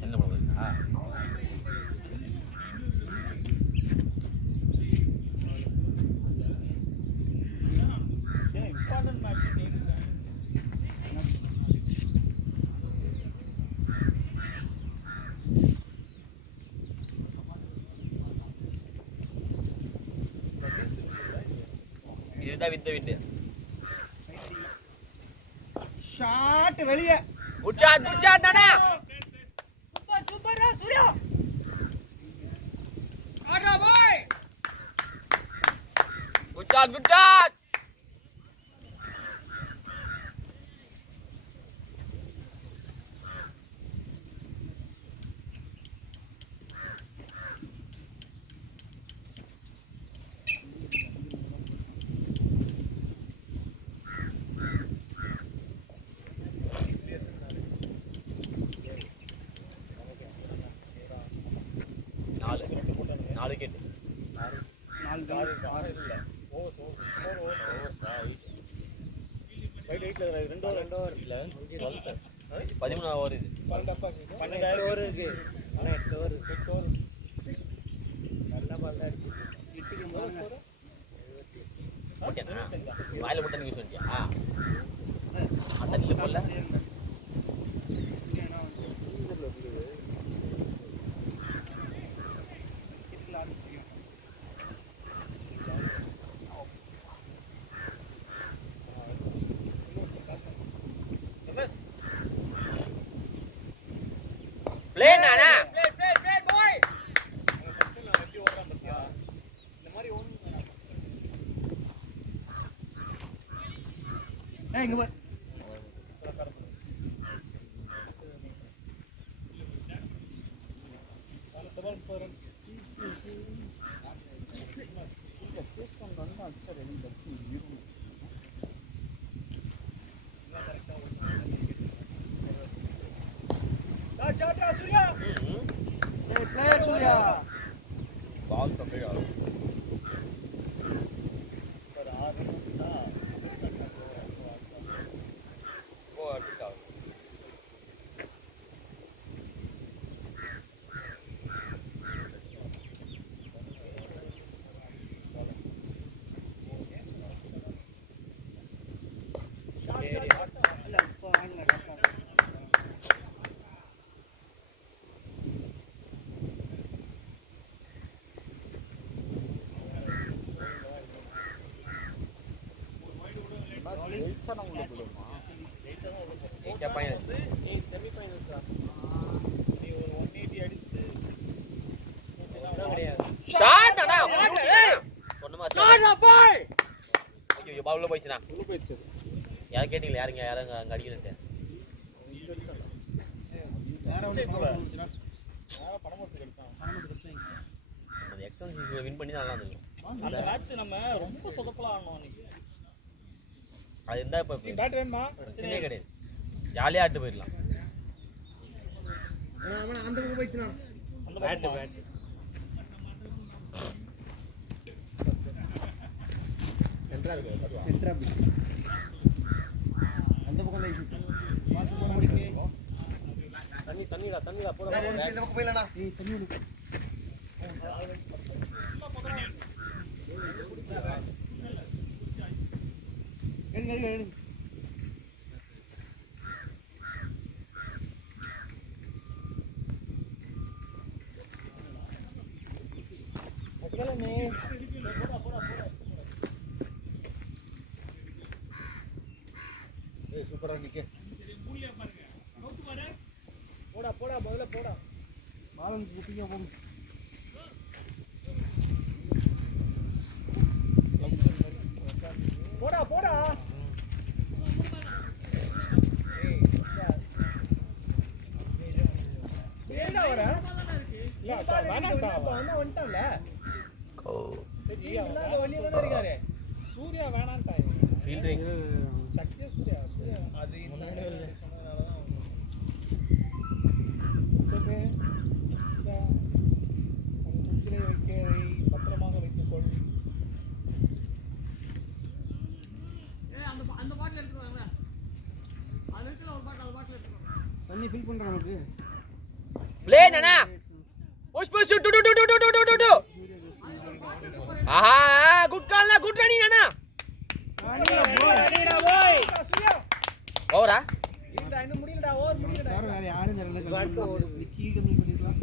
என்ன பண்ணுவா? Important match. இதுதான் வித்த விட்டு. ஷாட் வெளியே. குட் ஷாட் நானா. சூப்பர் சூர்யா. ஆடா பாய். Good shot. நாலு விக்கெட். 4 இல்லை. ஓவர் 13 ஓவர் இது 12 ஓவர் இருக்கு. ஆனா 8 ஓவர். நல்ல பால் தான் இருக்கு. இட்டிக்கும் போது ஓகேண்ணா வாயில போட்டு தண்ணி யூஸ் பண்ணியா தண்ணியில் போடல இங்க பாரு பால் தப்பே ஆகும் உள்ள போயிடுச்சுண்ணா யாரும் கேட்டீங்களா யாருங்க யாரும் அங்கே அடிக்கிறது அந்த எக்ஸசைஸ் வின் பண்ணி தான் நல்லா இருந்துக்கும் அந்த மேட்ச் நம்ம ரொம்ப சொதப்பலாம் ஆடணும் அன்னைக்கு. அது இருந்தா இப்போ பேட் வேணுமா? பிரச்சனையே கிடையாது ஜாலியாக ஆட்டு போயிடலாம் அந்த பக்கம் போயிட்டு அந்த பேட் பேட் அந்த பக்கம் தண்ணிடா போட இந்த பக்கம் போயிடலண்ணா தண்ணி எடுங்க சூப்பரா நிக்க போடா முதல்ல போடா பாலன்ஸ் சுத்திங்க போடா ஏண்டா வர இல்ல வேணாம்டா வந்துட்டான்ல இல்லாத வெளிய தான இருக்காரு சூர்யா வேணாம்டா ஃபீல்டிங் சக்தியா சூர்யா அது இந்த சொன்னதால தான் சொல்லு உன் குச்சிலை வைக்கிறதை பத்திரமாக வைத்துக்கொள். தண்ணி ஃபில் பண்ற நமக்கு ப்ளே நானா புஷ் புஷ் டு டு டு டு டு டு டு ஆஹா குட் கால்னா குட் ரன்னிங் நானா அடிடா போய் சூர்யா ஓவரா இல்லடா இன்னும் முடியலடா ஓவர் முடியலடா வேற யாரும் தெரியல நிக்கி கம்மி பண்ணிக்கலாம்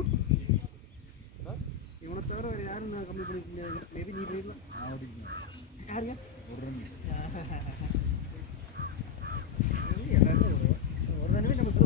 இவனை தவிர வேற யாரும் நான் கம்மி பண்ணிக்கலாம் மேபி நீ பண்ணிடலாம் யாருங்க ஒரு ரன்வே நமக்கு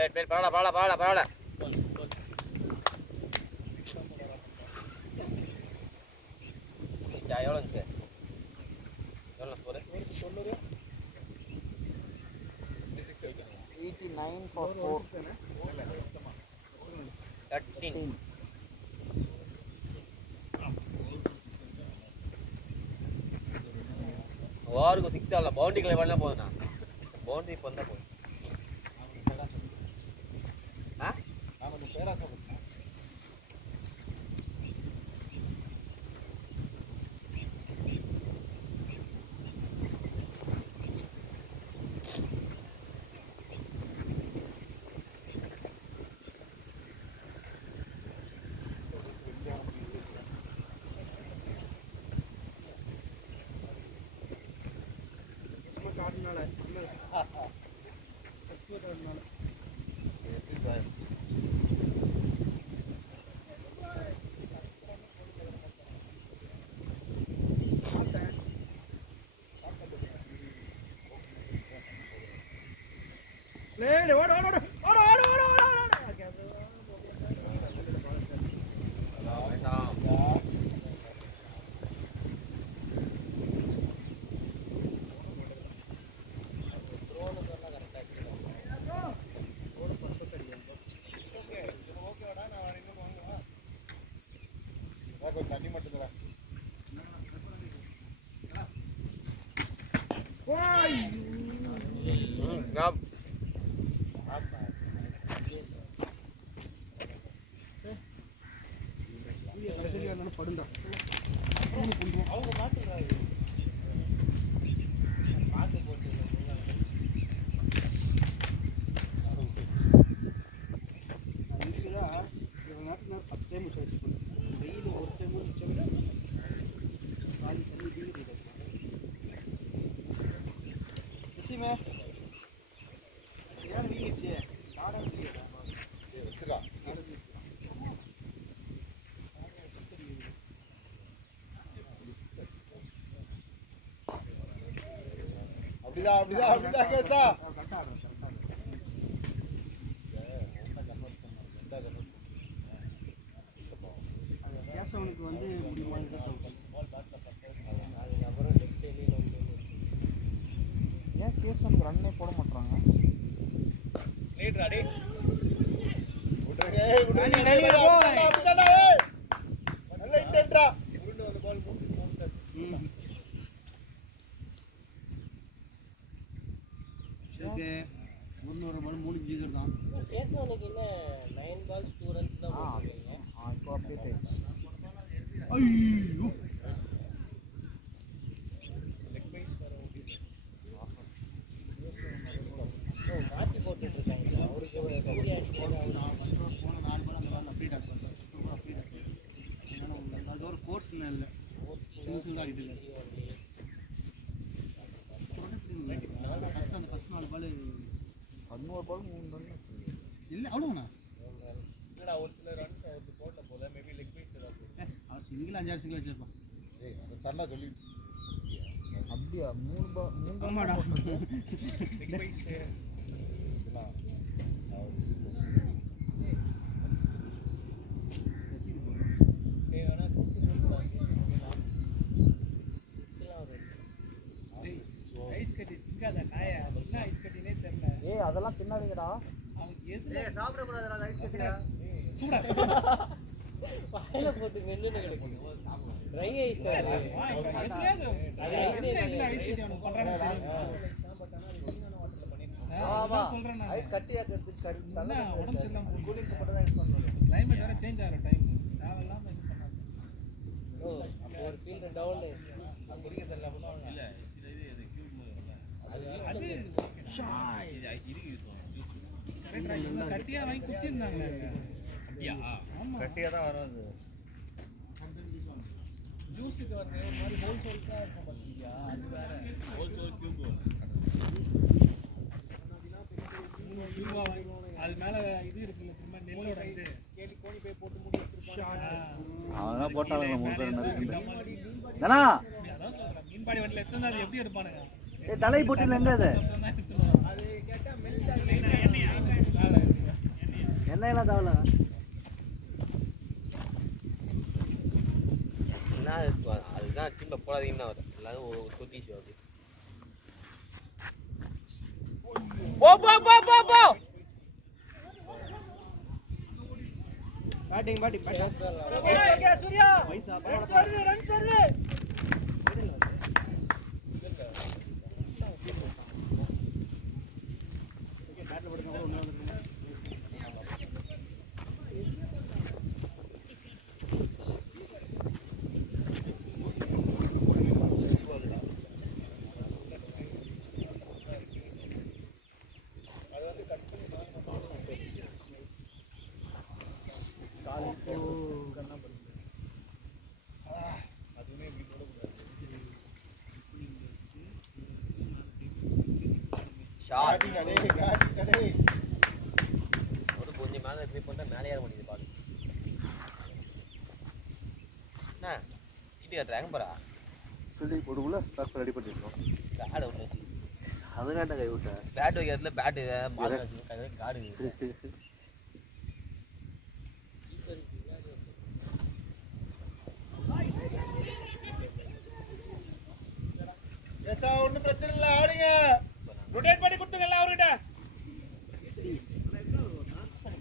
வெயிட் பரவாயில்ல எவ்வளோ இருந்துச்சு எவ்வளோ ஸ்கோரு 89 for 4. 13 ஓவருக்கு 6 ஆகல பவுண்டரி கிளை பண்ணலாம் போதுண்ணா பவுண்டரி இப்போ வந்தால் போதும் ஆ கொஞ்சம் தண்ணி மட்டும் அப்படிதான் கேசா கேசவனுக்கு வந்து முடியுமா ஏன் கேசவனுக்கு ரன்னே போட மாட்டாங்க இல்லை அவ்வளோண்ணா இல்லைடா ஒரு சில ரன்ஸ் அவருக்கு போட்ட போல மேபி லெக் பீஸ் அவர் சிங்கிள் 5-6 சிங்கிள் வச்சிருப்பான் தண்டா சொல்லி அப்படியா 3 ஆமாடா லெக் பீஸ் இதெல்லாம் அதெல்லாம் தின்னாதீங்கடா சாப்பிடக்கூடாது ஐஸ் கட்டியா வாயில போட்டு வெண்ணெய் கிடைக்கும் ட்ரை ஐஸ் ஐஸ் கட்டியா உடம்பு சரியில்லாம கூலிங்க்கு மட்டும் தான் யூஸ் பண்ணுவாங்க கிளைமேட் வேற சேஞ்ச் ஆகிற டைம் தேவையில்லாம இது பண்ணாங்க ஓ அப்போ ஒரு ஃபீல்ட் டவுன் குடிக்க தெரியல பண்ணுவாங்க இல்ல சில இது கியூப் அது ஷாய் இது யூஸ் பண்ணுவாங்க கட்டியா வாங்கி குத்திருந்தாங்க அப்படியா ஆமா கட்டியா தான் வரும் ஜூஸுக்கு வந்து ஒரு மாதிரி ஹோல் சோல்ஸா இருக்கும் பாத்தீங்களா அது வேற ஹோல் சோல் கியூப் அது மேல இது இருக்குல்ல திரும்ப நெல்லோட இது கேலி கோணி போய் போட்டு மூடி வச்சிருப்பாங்க அவன் போட்டாங்க மூணு பேர் அதான் சொல்றேன் மீன்பாடி வண்டில எத்தனை அது எப்படி எடுப்பானுங்க ஏய் தலை போட்டில எங்க அது அது கேட்டா மெல்ட் ஆகி எண்ணெயெல்லாம் தேவையில்ல. என்ன அதுதான் டீம்ல போடாதீங்கன்னா வரும் எல்லாரும் ஒரு சொத்திச்சு வருது. போ போ போ போ போ பேட்டிங் பேட்டிங் ஓகே சூர்யா பைசா ரன்ஸ் வருது பேட்டில் போடுங்க ஒன்று வந்துருங்க. ஷாட் கடை ஒரு கொஞ்சம் மேலே ட்ரை பண்ணா மேலே ஏற முடியுது பால். என்ன சீட்டு கட்டுறாங்க போறா சொல்லி போடுக்குள்ள பேக் ரெடி பண்ணிருக்கோம். பேட் அவுட் ஆச்சு. அதுக்காண்ட கை விட்டேன். பேட் வைக்கிறதுல பேட்டு பால் காடு ஒன்றும் பிரச்சனை இல்லை, ஆடுங்க. ரொட்டேட் பண்ணி கொடுத்துங்க அவர்கிட்ட.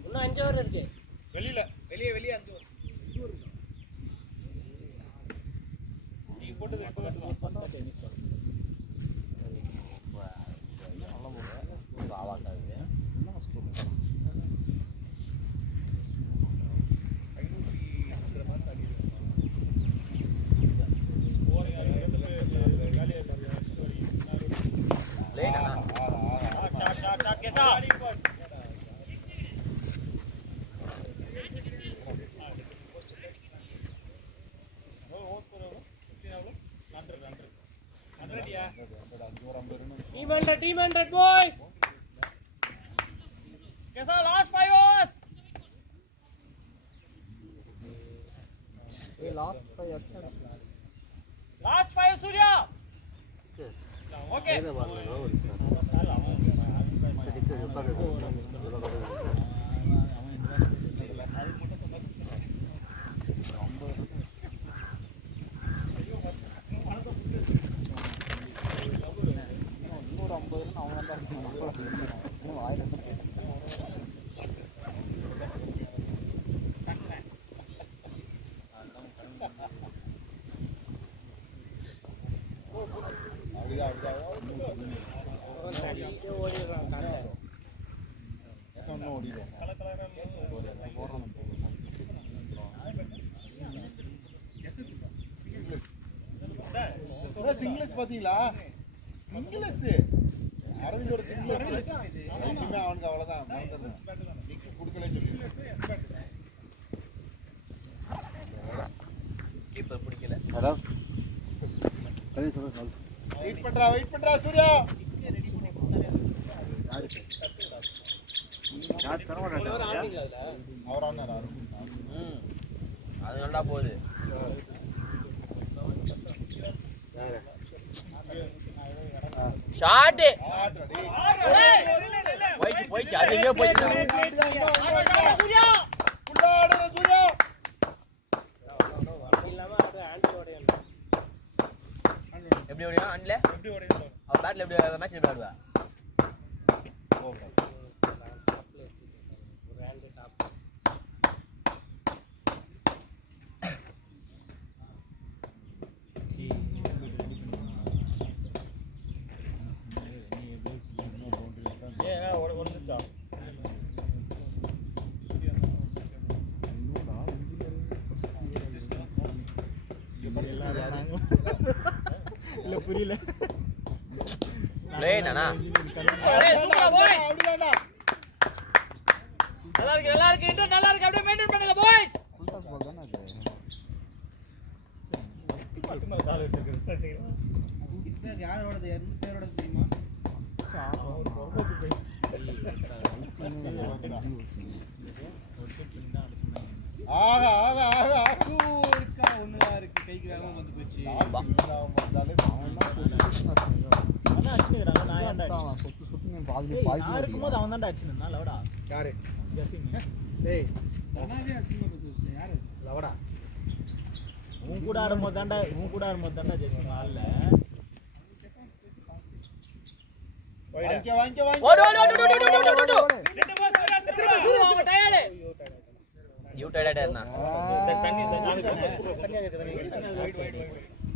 இன்னும் 5 ஓவர் இருக்கு. வெளியே 5 ஓவர். நீ போட்டது 2 ஓவர் தான். ஆவாஸ் ஆகுது. Team 100 boys. Kesa last 5 overs. A last 5 அடிச்சா. Last 5 Surya. Okay. ஏதோ வரல ஒரு செடிக்கு உட்கார்ந்து சிங்கிள்ஸ் பாத்தீங்களா? சிங்கிள்ஸ் அரவிந்தோட சிங்கிள்ஸ் எப்பவுமே அவனுக்கு அவ்வளவுதான் மறந்துடுறான். கொடுக்கலன்னு சொல்லி கீப்பர் பிடிக்கல. அதான் கதை சொல்லுங்க. வெயிட் பண்றா சூர்யா. ஷாட் தர மாட்டாங்க. அவர் ஆனார் அது நல்லா போகுது. ஷாட் போயிடுச்சு அது எங்கேயோ போயிடுச்சு. சூர்யா எப்படி ஓடியா அண்ட்ல அவன் பேட்ல எப்படி மேட்ச் எப்படி ஆடுவா? இல்ல புரியல. ப்ளே நானா நல்லா இருக்கு இன்னும் நல்லா இருக்கு. அப்படியே மெயின்டைன் பண்ணுங்க பாய்ஸ். ஃபுல் டாஸ் பால் தான அது. இது யாரோடது? எந்த பேரோடது தெரியுமா? ஆகா ஆகா ஆகா இருக்கா ஒண்ணுதான் இருக்கு. கைக்கு வேகமா வந்து போச்சு. இருக்கும்போது அவன் தான் அடிச்சுனா லவுடா யாரு ஜெசின் டேய் லவடா உன் கூட ஆடும்போது தாண்டா ஜெர்சி மால்ல வாங்க ஓடு ஓடு ஓடு ஓடு ஓடு ஓடு யூ டயர்டா இருந்தா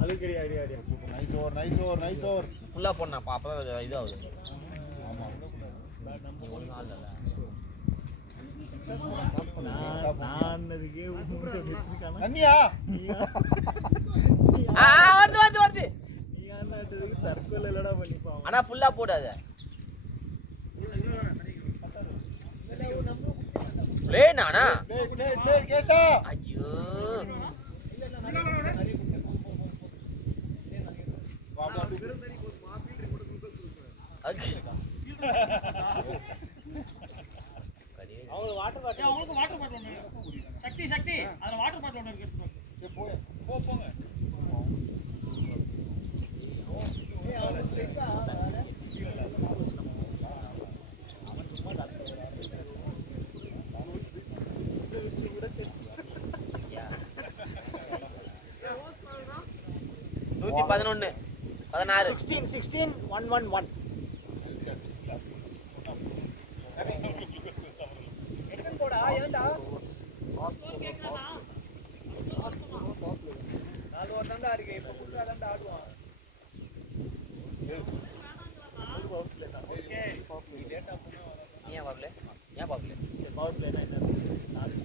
அழுக்கடி ஐடியா நைஸ் ஓவர் ஃபுல்லா போடனா அப்பதான் இது ஆகுது நீ ஒன்றும் ஆள் இல்லை நான்னதுக்கே கண்ணியா வருது நீ ஆனாட்டதுக்கு தற்கொலை இல்லடா பண்ணிப்பான் ஆனா ஃபுல்லா போடாத நானா கேசா ஐயோ அவங்களுக்கு வாட்டர் பாட்டில் அவங்களுக்கு வாட்டர் பாட்டில் ஒன்று சக்தி சக்தி அதில் வாட்டர் பாட்டில் ஒன்று இருக்கு போங்க நூற்றி 11 16 16 111 போடா ஏண்டா நாலு வருஷம் தான் இருக்கு இப்ப குடுறா தான் ஆடுவான் ஏன் பாப்பல பவர் பிளே என்ன லாஸ்ட்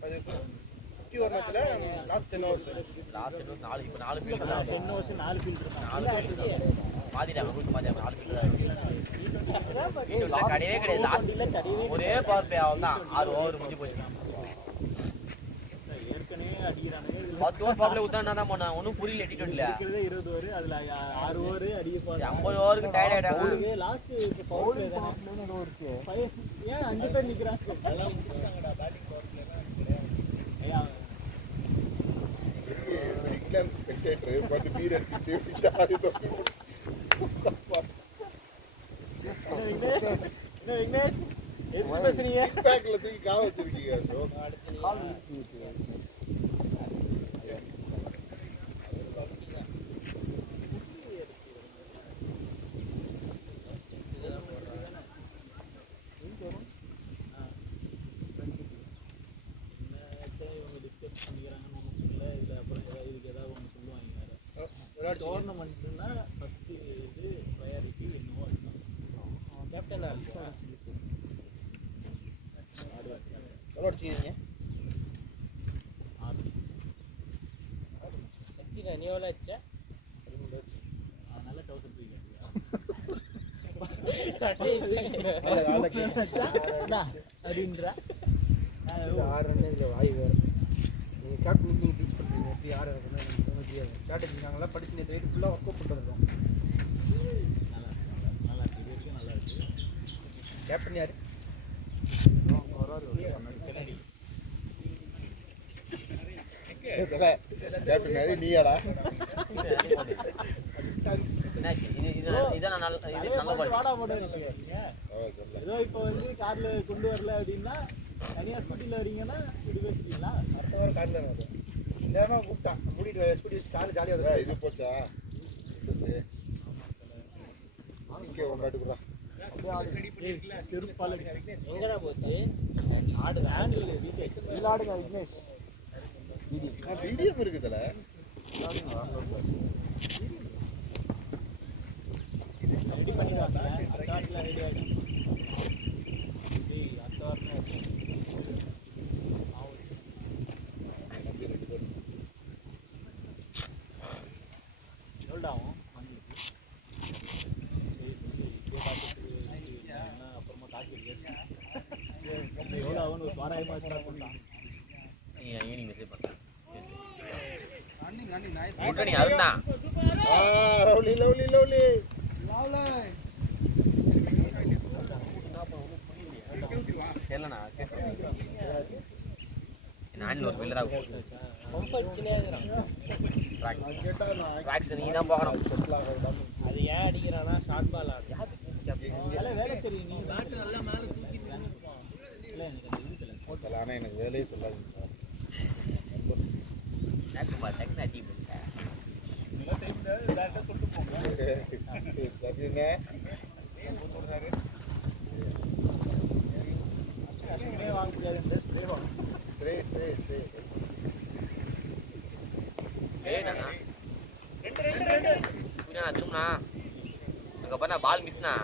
அது 50 ஓவர் மேட்ச்ல லாஸ்ட் 10 ஹவர்ஸ் லாஸ்ட் 4 இப்போ 4 ஃபீல்ட் தான் 10 ஹவர்ஸ் 4 ஃபீல்ட் இருக்கு 4 ஃபீல்ட் பாதிட்டாங்க ரூட் பாதிட்டாங்க 4 ஃபீல்ட் தான் கிடையவே கிடையாது ஒரே பவர் பிளே அவ்வளோதான் 6 ஓவர் முடிஞ்சு போச்சு ஏற்கனவே அடிக்கிறானுங்க 10 ஓவர் பவர் பிளே ஊத்தானா தான் போனா ஒன்றும் புரியல T20ல இருக்கிறதே 20 ஓவர் அதுல 6 ஓவர் அடிக்க போறாங்க 50 ஓவருக்கு டயர்ட் ஆயிட்டாங்க லாஸ்ட் பவர் பிளே தானே ஏன் 5 பேர் நிக்கிறாங்க எல்லாம் நிக்கிறாங்கடா பேட்டிங் பவர் பிளே தான் இங்கிலாந்து ஸ்பெக்டேட்டர் பார்த்து பீர் அடிச்சுட்டு ஆடி தொப்பி விக்னேஷ் எது பேசுறீங்க பேக்ல தூக்கி காவ வச்சிருக்கீங்க ஸோ டோர்னமெண்ட்னா ஃபர்ஸ்ட் இது ப்ரையாரிட்டி என்னவோ கேப்டன் எவ்வளோ அடிச்சிக்கிறீங்க சக்தி நீ எவ்வளோ அடிச்சா அதனால டவுசர் தூக்கி அப்படின்றா 6 ரன் இதில் வாய் வேறு நீங்கள் கேப்டன் நீங்கள் டீச் பண்ணுறீங்க எப்படி யார் இருக்குன்னு தெரியாது ஸ்ட்ராட்டஜி நாங்களாம் படிச்சு நேற்று நைட்டு ஃபுல்லாக ஒர்க் அவுட் பண்ணிருக்கோம் நல்லா இருக்கு இது வரைக்கும் நல்லா இருக்கு கேப்டன் யார் கேப்டன் மாதிரி நீயாடா இதான் நல்ல பால் வாடா போட்டு ஏதோ இப்போ வந்து கார்ல கொண்டு வரல அப்படின்னா தனியாக ஸ்கூட்டியில் வரீங்கன்னா இப்படி பேசுறீங்களா அடுத்த வாரம் காரில் தான் இந்த நேரம் கூப்பிட்டான் மூடிட்டு ஸ்கூட்டி வச்சு காரில் ஜாலியாக வருது இது போச்சா இங்கே ஒன்று எடுக்குறா செருப்பால் எங்கடா போச்சு ஆடு ஹேண்டில் வீட்டில் ஆடுங்க விக்னேஷ் வீடியம் இருக்குதுல ரெடி பண்ணிடுவாங்க அடுத்த வாரத்தில் ரெடி ஆகிடும் அடுத்த வாரத்தில் எவ்வளோ ஆகும் அப்புறமா காக்கி எவ்வளோ ஆகும்னு ஒரு தோராயமாக ஸ்டார்ட் பண்ணலாம் ஈவினிங் மெசேஜ் பண்ணுறேன் நீ அருணா லவ்லி லவ்லி லவ்லி தெரியலண்ணா நானில் ஒரு பில்லராக பம்ப் அடிச்சுனே இருக்கிறான் ட்ராக்ஸ் நீ தான் போகணும் அது ஏன் அடிக்கிறானா ஷார்ட் பால் ஆடு வேலை தெரியும் நீ பேட் நல்லா மேல தூக்கிட்டு இல்ல எனக்கு அது இருக்குல ஸ்போர்ட்ஸ் ஆனா எனக்கு வேலையே சொல்லாதீங்க சார். நாக்குமா டெக்னா டீம் இல்ல இதெல்லாம் செய்ய முடியாது டேரக்டா சொல்லிட்டு போங்க சரிங்க. ஸ்ப்ரே வாங்க முடியாது இந்த ஸ்ப்ரே வாங்க ஸ்ப்ரே. ஏய் நானா புரியா திரும்பனா அங்க பண்ண பால் மிஸ்னா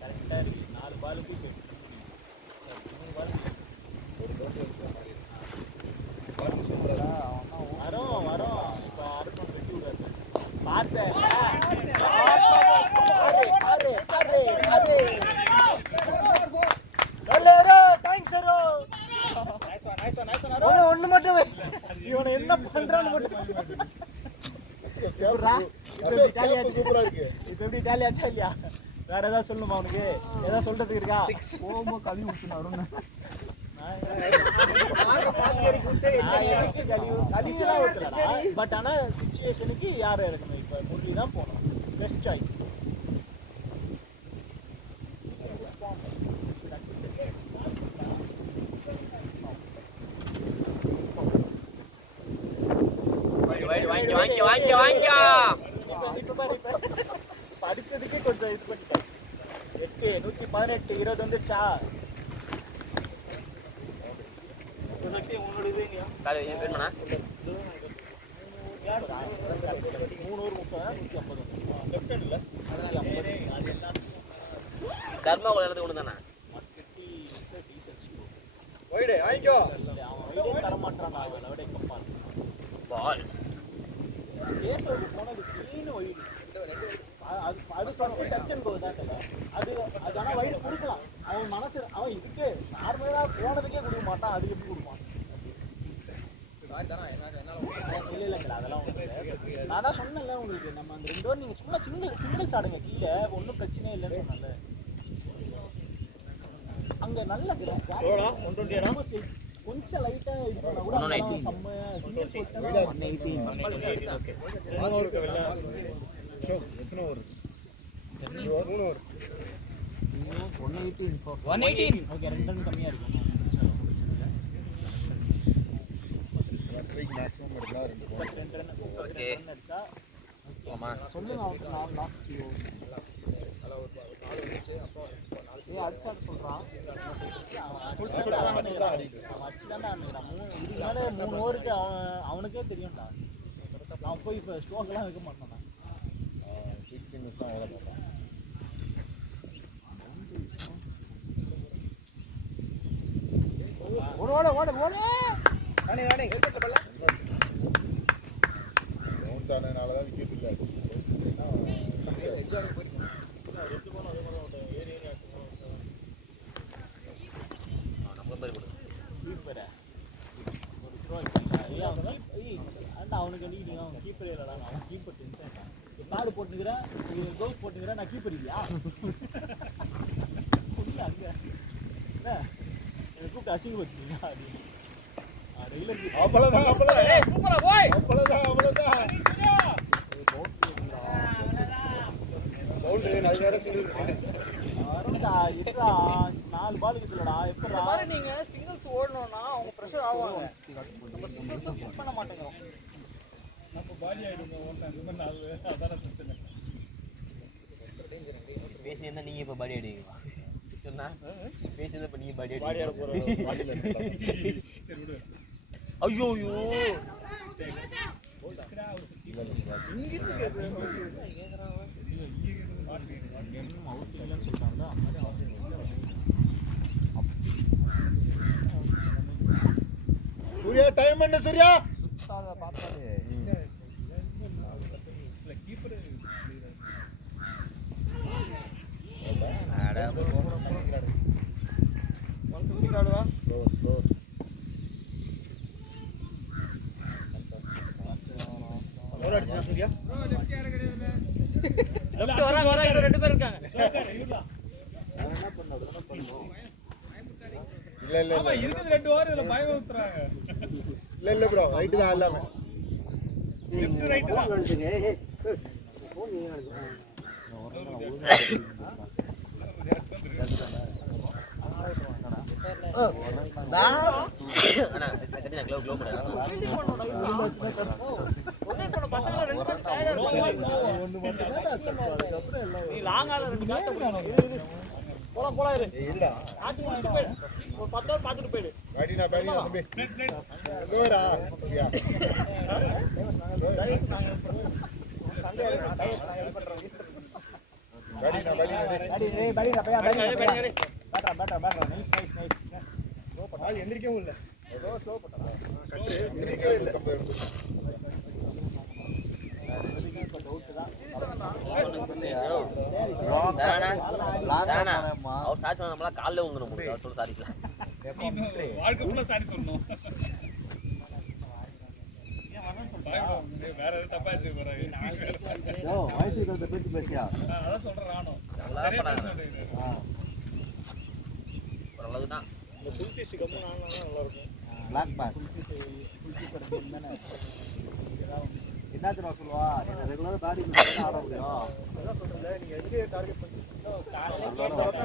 கரெக்டா இருக்கு 4 பாலுக்கு செட் 3 பால் வரோம் இப்ப அறுக்கும் வெட்டி விடாது பார்த்தேன் ஒண்ணு மட்டும் இவனை என்ன பண்றான்னு மட்டும் சூப்பரா இருக்கு. இப்ப எப்படி டேலி ஆச்சா இல்லையா வேற ஏதாவது சொல்லணுமா அவனுக்கு ஏதாவது சொல்றதுக்கு இருக்கா ஓமோ கழுவி விட்டுனா அருண் பட் ஆனா சிச்சுவேஷனுக்கு யாரும் இருக்கணும் இப்ப முரளி தான் போகணும் பெஸ்ட் சாய்ஸ் வாங்கிக்கோ படிச்சதுக்கே கொஞ்சம் இது பண்ணிட்டேன் 118 20 வந்துடுச்சா உன்னோட இது இல்லையா 330 தர்மா விளையாடுறது ஒன்று தானே வாங்கிக்கோ அவன் தர மாட்டான் அவன் விட கம்பால் பால் கேஸோடு போனது க்ளீன் வைடு அது ஃபர்ஸ்ட் டச் அண்ட் கோ தான் அது ஆனால் வைடு கொடுக்கலாம் அவன் மனசு அவன் இதுக்கு நார்மலாக போனதுக்கே கொடுக்க மாட்டான் அது எப்படி கொடுப்பான் இல்லைங்களா அதெல்லாம் உங்களுக்கு நான் தான் சொன்னேன்ல உங்களுக்கு நம்ம அந்த 2 ஓவர் நீங்கள் சும்மா சிங்கிள்ஸ் ஆடுங்க கீழே ஒன்றும் பிரச்சனையே இல்லைன்னு சொன்னல அங்கே நல்ல கொஞ்சம் லைட்டாக இது பண்ணா கூட செம்மையா சிங்கிள்ஸ் போட்டு 118 ஓகே 2 ரன் கம்மியாக இருக்கும் மேக்ஸிமம் எடுத்தா 2 ரன். ஓகே அடிச்சா ஆமா சொல்லுங்க அவனுக்கு நான் லாஸ்ட் அடிச்சாடு சொல்றான் மூணு ஓவருக்கு அவனுக்கே தெரியும்டா அவன் போய் இப்போ ஸ்டோக்கெல்லாம் வைக்க மாட்டான் சிக்ஸ் தான் ஓட மாட்டான். ஓட பவுன்ஸ் ஆனதுனால தான் விக்கெட் இல்லை. நம்ம பேர் கொடு அவனுக்கு அவன் கீப்பர் இல்லடா அவன் கீப்பர் டென்ஷன் கார்டு போட்டுக்கிறேன் கோல் போட்டுக்கிறேன் நான் கீப்பர் இல்லையா அங்கே எனக்கு கூப்பிட்டு அசிங்கப்படுத்துறீங்க அவ்வளவுதான் இதுடா 4 பாலுக்கு இல்லடா எப்படா நீங்க சிங்கிள்ஸ் ஓடணும்னா அவங்க பிரஷர் ஆவாங்க நம்ம சிங்கிள்ஸ் புஷ் பண்ண மாட்டேங்கிறோம் நம்ம பாடி ஆயிடுங்க ஓட்டாங்க நாலு அதான பிரச்சனை பேசியிருந்தா நீங்க இப்ப பாடி அடிவீங்க சொன்னா பேசியிருந்தா இப்ப நீங்க பாடி பாடி ஆட அடிவீங்க போறோம் சரி விடு ஐயோ சூர்யா டைம் என்ன சூர்யா? கீப்பர் சூர்யா வராங்க 2 பேர் இருக்காங்க இல்ல இல்ல இல்ல இருக்குது 2 ஓவர் இதுல பயம் ஊத்துறாங்க. இல்ல இல்ல ப்ரோ ரைட் தான் எல்லாமே லெஃப்ட் ரைட் தான். அண்ணா சரி நான் க்ளோ போடுறேன் நீ லாங்கால 2 காட்ட போலாம் இரு. இல்லடா ஆட்டி முடிச்சிட்டு போயிடு. ஒரு 10 ஓவர் பார்த்துட்டு போயிடு. பேடினா தம்பி எங்கடா யா பேடினா எந்திரிக்கவும் இல்ல ஏதோ ஸ்லோ பண்ணா எந்திரிக்கவே இல்ல அவர் சாரி சொன்னா நம்மளா காலைல வந்துடும் அவர் சொல்ல சாரி வாழ்க்கை ஃபுல்லா சாரி சொல்லணும். வேற எதுவும் தப்பா வச்சு போறாங்க. அதான் சொல்றேன் நானும். ஓரளவு தான் இந்த புல் டெஸ்ட் கம்மு நாங்க நல்லா இருக்கும். என்னத்துல சொல்லுவா ரெகுலரா தாடி ஆட முடியும் அதான் சொல்றேன்ல நீங்க எங்க டார்கெட் பண்ணீங்க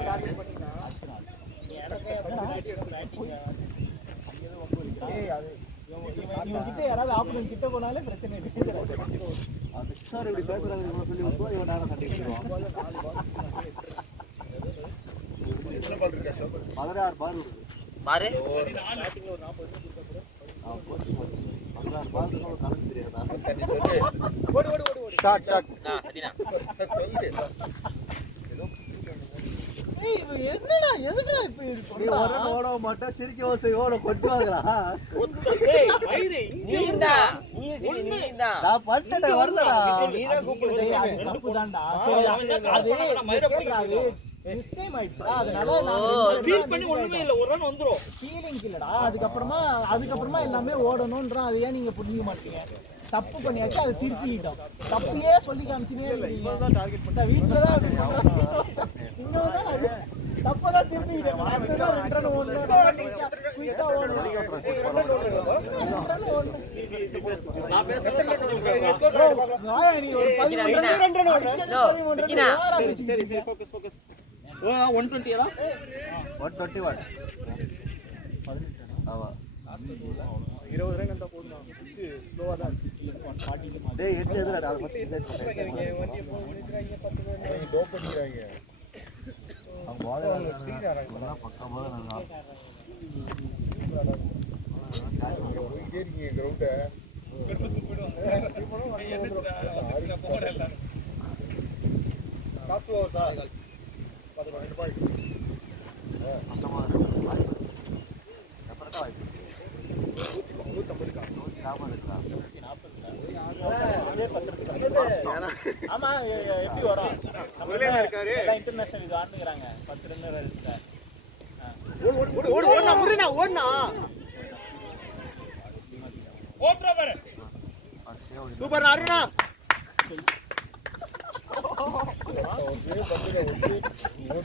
டார்கெட் பண்ணீங்கன்னா நீ எனக்கு இவன் கிட்ட யாராவது ஆப்போனன்ட் கிட்ட போனாலே பிரச்சனை இல்லை. சார் இப்படி பேசுறாங்க சொல்லி விட்டுவா இவன் நேரம் கட்டிடுவான் எத்தனை பால் இருக்கா சார் 16 பால் இருக்கு பாரு ஸ்டார்டிங்ல ஒரு 40 நிமிஷம் கொடுத்தா 16 பால் கணக்கு தெரியாதா தண்ணி சொல்லு ஓடு ஸ்டார்ட் சதினா சொல்லு. ஏய் இவன் என்னடா எதுக்குடா இப்ப இது நீ ஒரு ஓட மாட்டே சிரிக்கவும் செய்வோம் கொஞ்சம் வாங்கலாம் ஏய் மயிரே நீந்தா நீந்தா நான் பண்ணிட்டேன் வரலடா நீதான் கூப்பிடுறது தப்புதான்டா. சரி அது மிஸ் டைம் ஆயிடுச்சு. அதனால நான் ஃபீல் பண்ணி ஒண்ணுமே இல்ல. ஒரு ரன் வந்துரும். ஃபீலிங் இல்லடா. அதுக்கப்புறமா எல்லாமே ஓடணும்ன்றா. அது ஏன் நீங்க புரிஞ்சுக்க மாட்டீங்க? தப்பு பண்ணியாச்சு அது திருப்பிட்டோம். தப்பையே சொல்லி காமிச்சினே இருக்கீங்க. இவன் தான் டார்கெட் பண்ணா வீட்ல தான் இங்க வந்து அது தப்பதான் திருப்பிட்டேன். அதுதான் 2 ரன் ஓடணும். குயிக்கா ஓடணும். நான் பேசுறேன். வாயா நீ ஒரு 13 ரன் ஓடணும். சரி ஃபோக்கஸ் 120 ஏடா 121 ஆமா 20 ரன் வந்தா போதும். ஸ்லோவா தான் இருக்கு. டேய் 8 எதுடா அது ஃபர்ஸ்ட் டிசைட் பண்ணேன் டோப் பண்ணிக்கிறாங்க அவங்க வாங்க பக்கா போறாங்க இங்கே இருக்கீங்க கிரவுண்ட காஸ்ட் ஓவர் சார் 12 பால் அந்தமா எப்பறடா வாய்ப்பு 150 இருக்கா ஆமா எப்படி வரும் நம்மளே இருக்காரு எல்லாம் இன்டர்நேஷனல் இது ஆடுறாங்க 10 ரன் இருக்கு ஓடு ஓடுனா ஓட்றா பாரு. சூப்பர் அருணா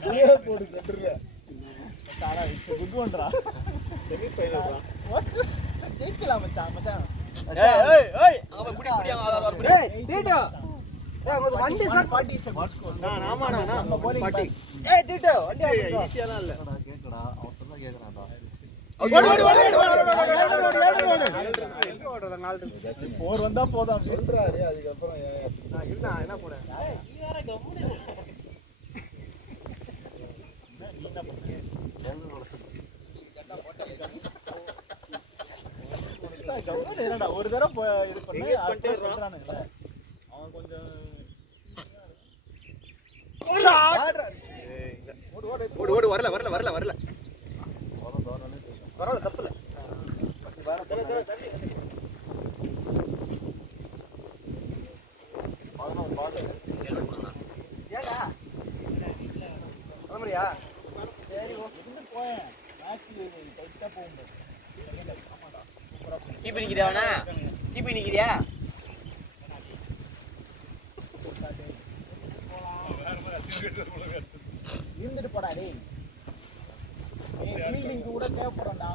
ஒரே போடு சென்டர்ல தாரா இட்ஸ் குட் ஒன்டா செமி ஃபைனல்டா ஜெயிக்கலாம் மச்சான் ஏய் அங்க போய் புடி அங்க வர ஏய் டீட்டோ ஏய் உங்க வண்டி சார் பார்ட்டி நான் ஆமாடா நம்ம bowling பாட்டி ஏய் டிட்டோ வண்டி ஈஸியாலாம் இல்ல கேக்குடா அவன் சொன்னா கேக்குறான்டா போர் வந்தா போதும் சொல்றாரு அதுக்கப்புறம் நான் இல்ல என்ன போறேன் நீ வேற கம்முனு என்னடா ஒரு தடவை இது பண்ணி அடுத்து சொல்றானுங்க அவன் கொஞ்சம் ஓடு வரல பரவாயில்ல தப்பு ஏடா ஆமாடியா கீப் நிக்கிறியாவனா கீப் நிக்கிறியா இருந்துட்டு போடா டேய். ஃபீல்டிங் கூட தேவைப்படும்டா.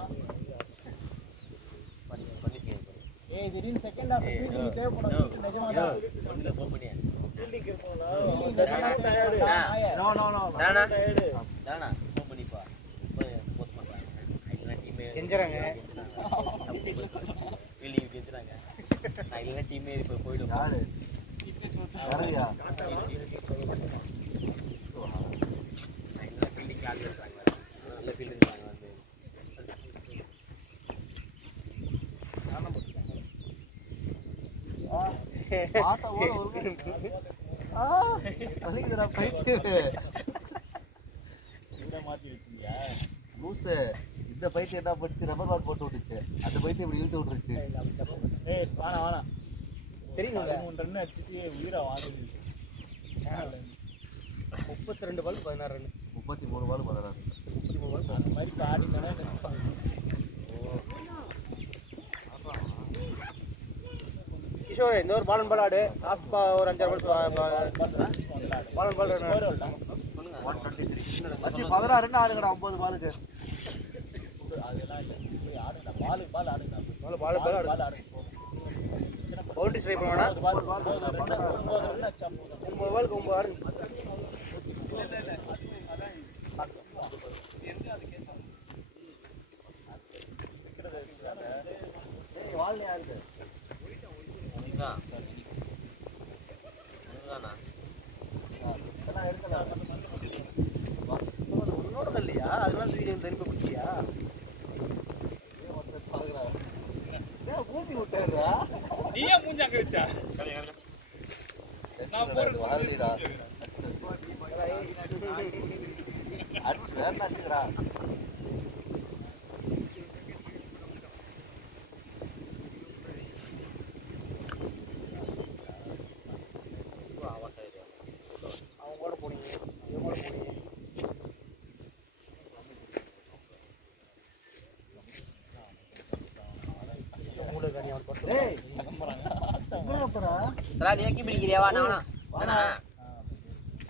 ஏய் திடீர்னு செகண்ட் ஹாஃப் ஃபீல்டிங் தேவைப்படும் நிஜமாதான். ஒண்ணுல ஃபோன் பண்ணியா ஃபீல்டிங் நோ நோ நோ தானா ஃபோன் பண்ணிப்பா போஸ்ட் பண்றாங்க கெஞ்சறாங்க ஃபீல்டிங் கெஞ்சறாங்க நான் இல்ல டீமே இப்ப போய்டும் யாரு யாரையா நான் இல்ல ஃபீல்டிங் கிளாஸ் எடுக்கறாங்க நல்ல ஃபீல்டிங் இருக்காங்க வந்து பாட்ட ஓட ஒரு வலிக்குதுடா பைத்தியமே கூட மாத்தி வச்சிருக்கியா? லூசு இந்த பைத்தியம் என்ன படிச்சு ரப்பர் பேண்ட் போட்டு விட்டுச்சு அந்த பைத்தியம் இப்படி இழுத்து விட்டுருச்சு ஏய் வாணா தெரியுங்க 3 ரன் அடிச்சிட்டு உயிரை வாங்குது. 32 பால் 16 ரன் 33 பால் 16 அந்த மாதிரி ஆடி தானே நினைப்பாங்க. கிஷோர் இந்த ஒரு பால் ஆடு ஆஃப் ஒரு 5 பால் பால் 123 வச்சு 16 ரன் ஆடுங்கடா 9 பாலுக்கு அதெல்லாம் இல்லை போய் ஆடுங்க பால் ஆடுங்க பால் ஆடு பவுண்டரி ட்ரை பண்ணா 9 பால் இருக்குடா 16 ரன் அடிச்சா போதும். 9 பாலுக்கு 9 ஆடு வால் யாருக்கு உன்னோட இல்லையா அதனால வீடியோ திருப்பி பிடிச்சியா ஊத்தி விட்டாருடா நீயே மூஞ்சி அங்க வச்சா வால்டா அடிச்சு வேற அடிச்சுடா அவங்க கூட போனீங்க இவங்க கூட போனீங்க டேய் என்னடா சரா நீ ஏக்கி பிடிக்கிறியா வா நான் வாடா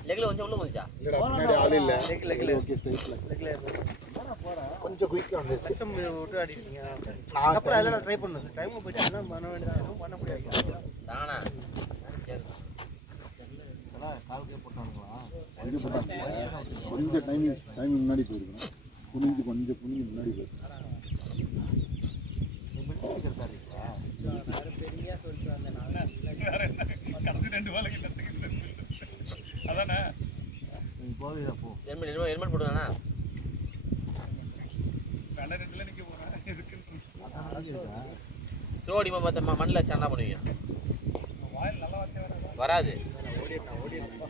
லெக்ல கொஞ்சம் உள்ள வந்துச்சா இல்லடா பின்னாடி ஆள் இல்ல லெக்ல. ஓகே ஸ்ட்ரைட்ல போடா கொஞ்சம் குயிக்கா வந்துச்சு கஷ்டம் விட்டு ஆடிட்டீங்க அப்புறம் அதெல்லாம் ட்ரை பண்ணுது டைம் போயிட்டு என்ன பண்ண வேண்டியது பண்ண முடியாது தானா சரி கால்கே போட்டானுங்களா கொஞ்சம் டைம் முன்னாடி போயிருக்கணும் கொஞ்சம் முன்னாடி போயிருக்கணும் பெரிய சொல்லிட்டு வந்தேன் கடைசி 2 பால் அதானே நீ போவீடா போ ஹெல்மெட் போடுவானா 2ல நிக்க போறேன் எதுக்கு தோடி மண்ணில் வச்சா என்ன பண்ணுவீங்க வாயில் நல்லா வச்ச வராது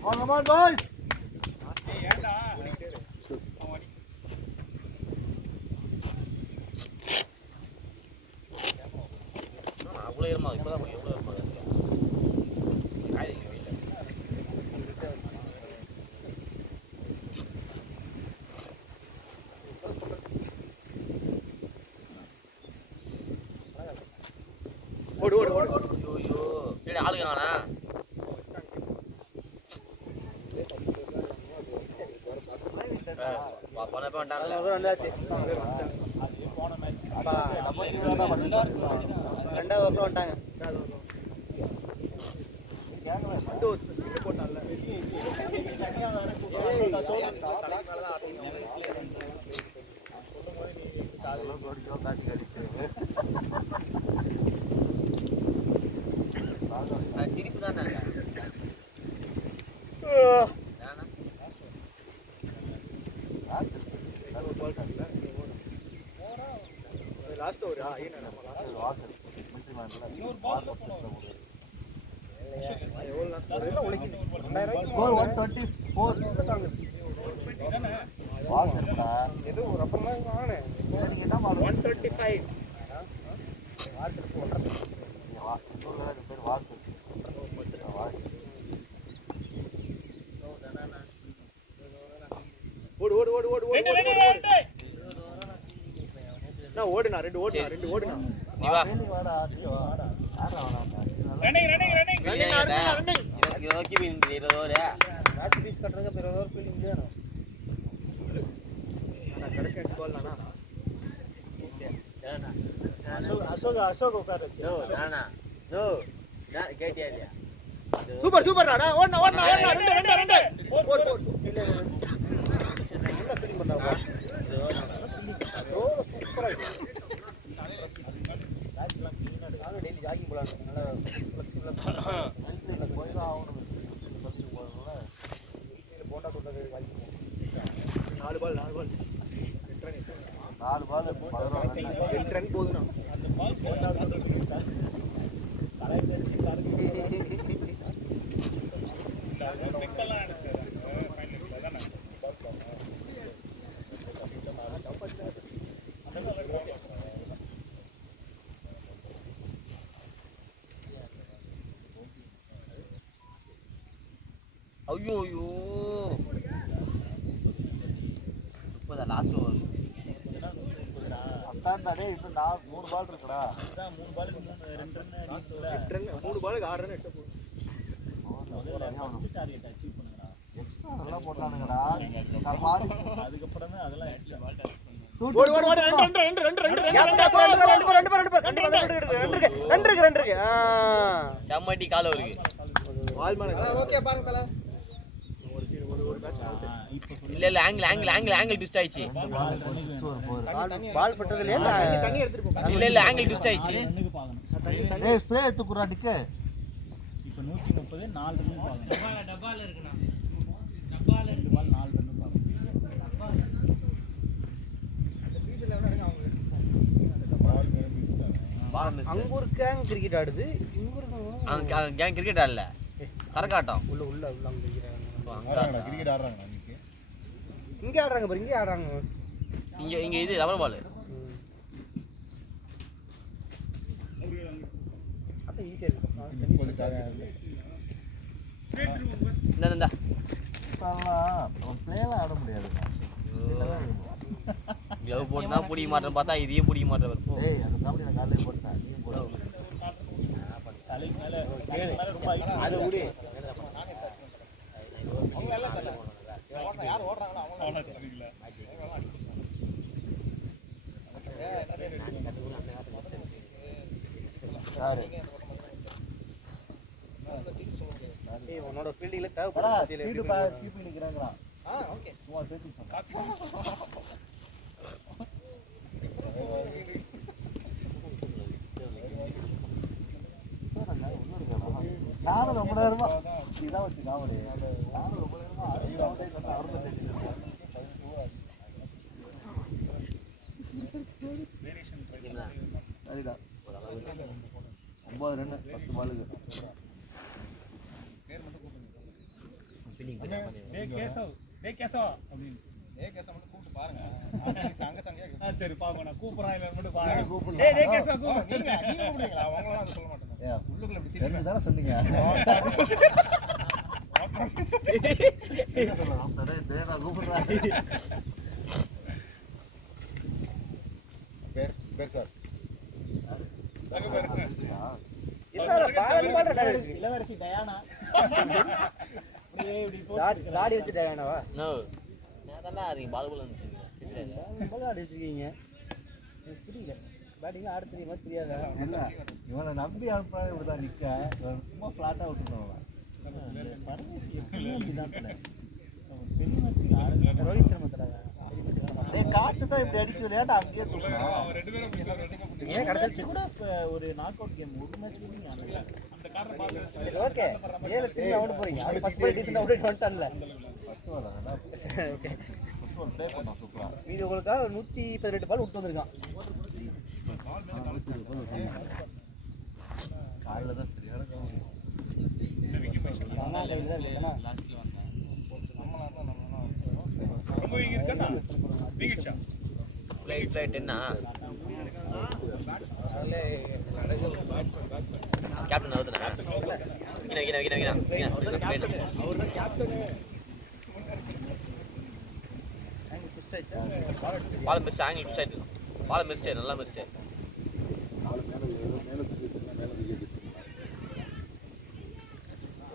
வாங்க மான் பாய்ஸ் ஏன்டா அவ்வளோ இருமா இப்போதான் எவ்வளோ இருமா ஓடு ஓடு ஓடு ஐயோ சரி ஆளுங்கண்ணா போனப்ப வந்துட்டாங்கல்ல அதான் வந்தாச்சு போன மேட்ச் அப்பா ரெண்டாவது ஓவரில் வந்துட்டாங்க சிரிப்பு தானே லாஸ்ட் ஓவர் ஸ்கோர் 124 வாட்ஸ் இருக்குடா ஏதோ ஒரு அப்புறம் வாங்கினேன் நீங்க என்ன மாடு 125 வாட்ஸ் இருக்கு இன்னொரு பேர் வாட்ஸ் இருக்கு ஓடு ஓடு ஓடு ஓடு ஓடு ஓடு நான் ஓடுனா ரெண்டு ஓடுனா நீ வா வாடா வாடா ஆறா வாடா running okay 20 over match fees கட்டுறதுக்கு 20 ஓவர் ஃபீல்டிங் வேணும் அசோக் உட்கார வச்சு கேட்டியா இல்லையா சூப்பர் சூப்பர் அண்ணா ஓடுனா ஓடுனா ஓடுனா ரெண்டு ரெண்டு ரெண்டு போர் போர் டெய்லி ஜாகிங் போலாம் நல்லா ஃப்ளெக்சிபிளா போய் தான் ஆகணும் போண்டா தொட்டது வாங்கி 4 பால் 4 பால் 11 8 ரன் போகுதுண்ணா அந்த பால் போட்டா சொல்றது ஐயோ ஐயோ இப்போதான் லாஸ்ட் ஓவர் அத்தான்டா டேய் இன்னும் 3 பால் இருக்குடா அதான் 3 பாலுக்கு 2 ரன் 8 ரன் 3 பாலுக்கு 6 ரன் 8 போகுது ஃபர்ஸ்ட் டார்கெட் அச்சீவ் பண்ணுங்கடா எக்ஸ்ட்ரா நல்லா போட்டானுங்கடா கர்மாதி அதுக்கப்புறம் தான் அதெல்லாம் எக்ஸ்ட்ரா ஓடு ஓடு ஓடு ரெண்டு ரெண்டு ரெண்டு ரெண்டு ரெண்டு ரெண்டு செம்மட்டி கால இருக்கு பால் மேல ஓகே பாருங்க தல இல்ல இல்ல ஆங்கிள் ட்விஸ்ட் ஆயிச்சு பால் பட்டதுலயே தண்ணி எடுத்துட்டு போ இல்ல இல்ல ஆங்கிள் ட்விஸ்ட் ஆயிச்சு ரன்னுக்கு பார்க்கணும் டேய் ஸ்ப்ரே எடுத்து குறா டிக்கு இப்போ 130 4 ரன் பார்க்கணும் டப்பால இருக்குண்ணா டப்பால 2 பால் 4 ரன் பார்க்கணும் அங்க ஒரு கேங் கிரிக்கெட் ஆடுது இங்க ஒரு அவங்க கேங் கிரிக்கெட் ஆடல சரக்காட்டம் உள்ள உள்ள உள்ள அங்க ஆடுறாங்கடா கிரிக்கெட் ஆடுறாங்கடா இன்னைக்கு இங்க ஆடுறாங்க பாரு இங்க ஆடுறாங்க இங்க இங்க இது ரப்பர் பால் அப்ப ஈஸியா இருக்கு இந்த பிளேலாம் ஆட முடியாதுடா க்ளவ் போட்டுனா பிடிக்க மாட்டேன் பார்த்தா இதையும் பிடிக்க மாட்டேன் போ டேய் அந்த கபடி நான் காலையில போட்டேன் நீயும் போடு தலைக்கு மேல ரொம்ப அது விடு அவங்க எல்லாம் தல யார் ஓடுறாங்களோ அவங்க வச்சிருக்கீங்களா யாரு ஏய் உன்னோட ஃபீல்டிங்ல வரா தேவை ஸ்பீடு கீப் நிக்கறாங்கடா ஓகே சும்மா பேசி சொன்னா நானும் ரொம்ப நேரமா இதான் வச்சு காவடி நானும் ரொம்ப நேரமா சரிடா 9 ரன் 10 பாலுக்கு டேய் கேசவ் அப்படினு கேசவ் மட்டும் கூப்பிட்டு பாருங்க சங்க சரி பாப்போம் நான் கூப்பிடுறேன் இல்ல மட்டும் பாருங்க டேய் கேசவ் கூப்பிடு நீங்க கூப்பிடுங்களா அவங்களலாம் அது சொல்ல மாட்டேங்க உள்ளுக்குள்ள இப்படி திரும்பி தான சொன்னீங்க டேய் நான் கூப்பிடுறேன் பேர் சார் இளவரசி டயானா தாடி வச்சு டயானாவா நோ நான் தான்டா அது பால் பால் இருந்துச்சு தாடி வச்சிருக்கீங்க புரியல பேட்டிங்ல ஆட தெரியுமா தெரியாதா இல்ல இவனை நம்பி அனுப்புறா இப்படிதான் நிக்க இவன் சும்மா பிளாட்டா விட்டுருவான் ரோஹித் சர்மா தராங்க டேய் காத்து தான் இப்படி அடிக்குது லேட்டா அங்கேயே சொல்றேன் ஏன் கடைசி கூட ஒரு நாக் அவுட் கேம் ஒரு மேட்ச் வின்னிங் ஆனல அந்த காரணம் பாத்து சரி ஓகே ஏல திரும்பி அவன போறீங்க அது ஃபர்ஸ்ட் பால் டீசன்ட் அவுட் வந்துட்டான்ல first ball okay first ball play பண்ணா சூப்பரா இது உங்களுக்காக 118 பால் விட்டு வந்திருக்கான் காலைல தான் சரியான கவனம் அண்ணா கையில தான் இருக்கேனா ஃளைட் என்ன கேப்டன் அவர்தான் அவர்தான் கேப்டன் புஷ் ஆயிச்சா பால் மிஸ் ஆங்கிள் மிஸ் ஆயிடுச்சு பால் மிஸ் நல்லா மிஸ்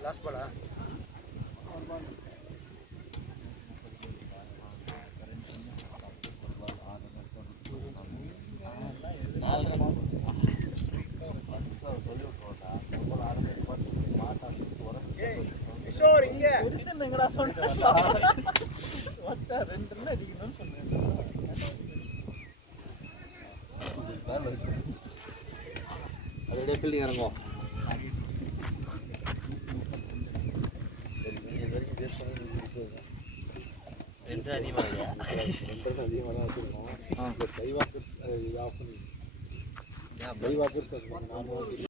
லாஸ்ட் பாலா புருஷன் எங்கடா சொன்னா ஒத்த 2 ரன் அடிக்கணும்னு சொன்னேன். அதோடய ஃபீல்டிங் இறங்குவோம். நீ இது வரைக்கும் டேஸ்ட் பண்ணி முடிச்சது 2 அதிகமாக இல்லையா? 2 அதிகமாக தான் வச்சுருக்கோம். இந்த கைவாக்கர் இது ஆஃப் பண்ணி கைவாக்கர் சார் நானும்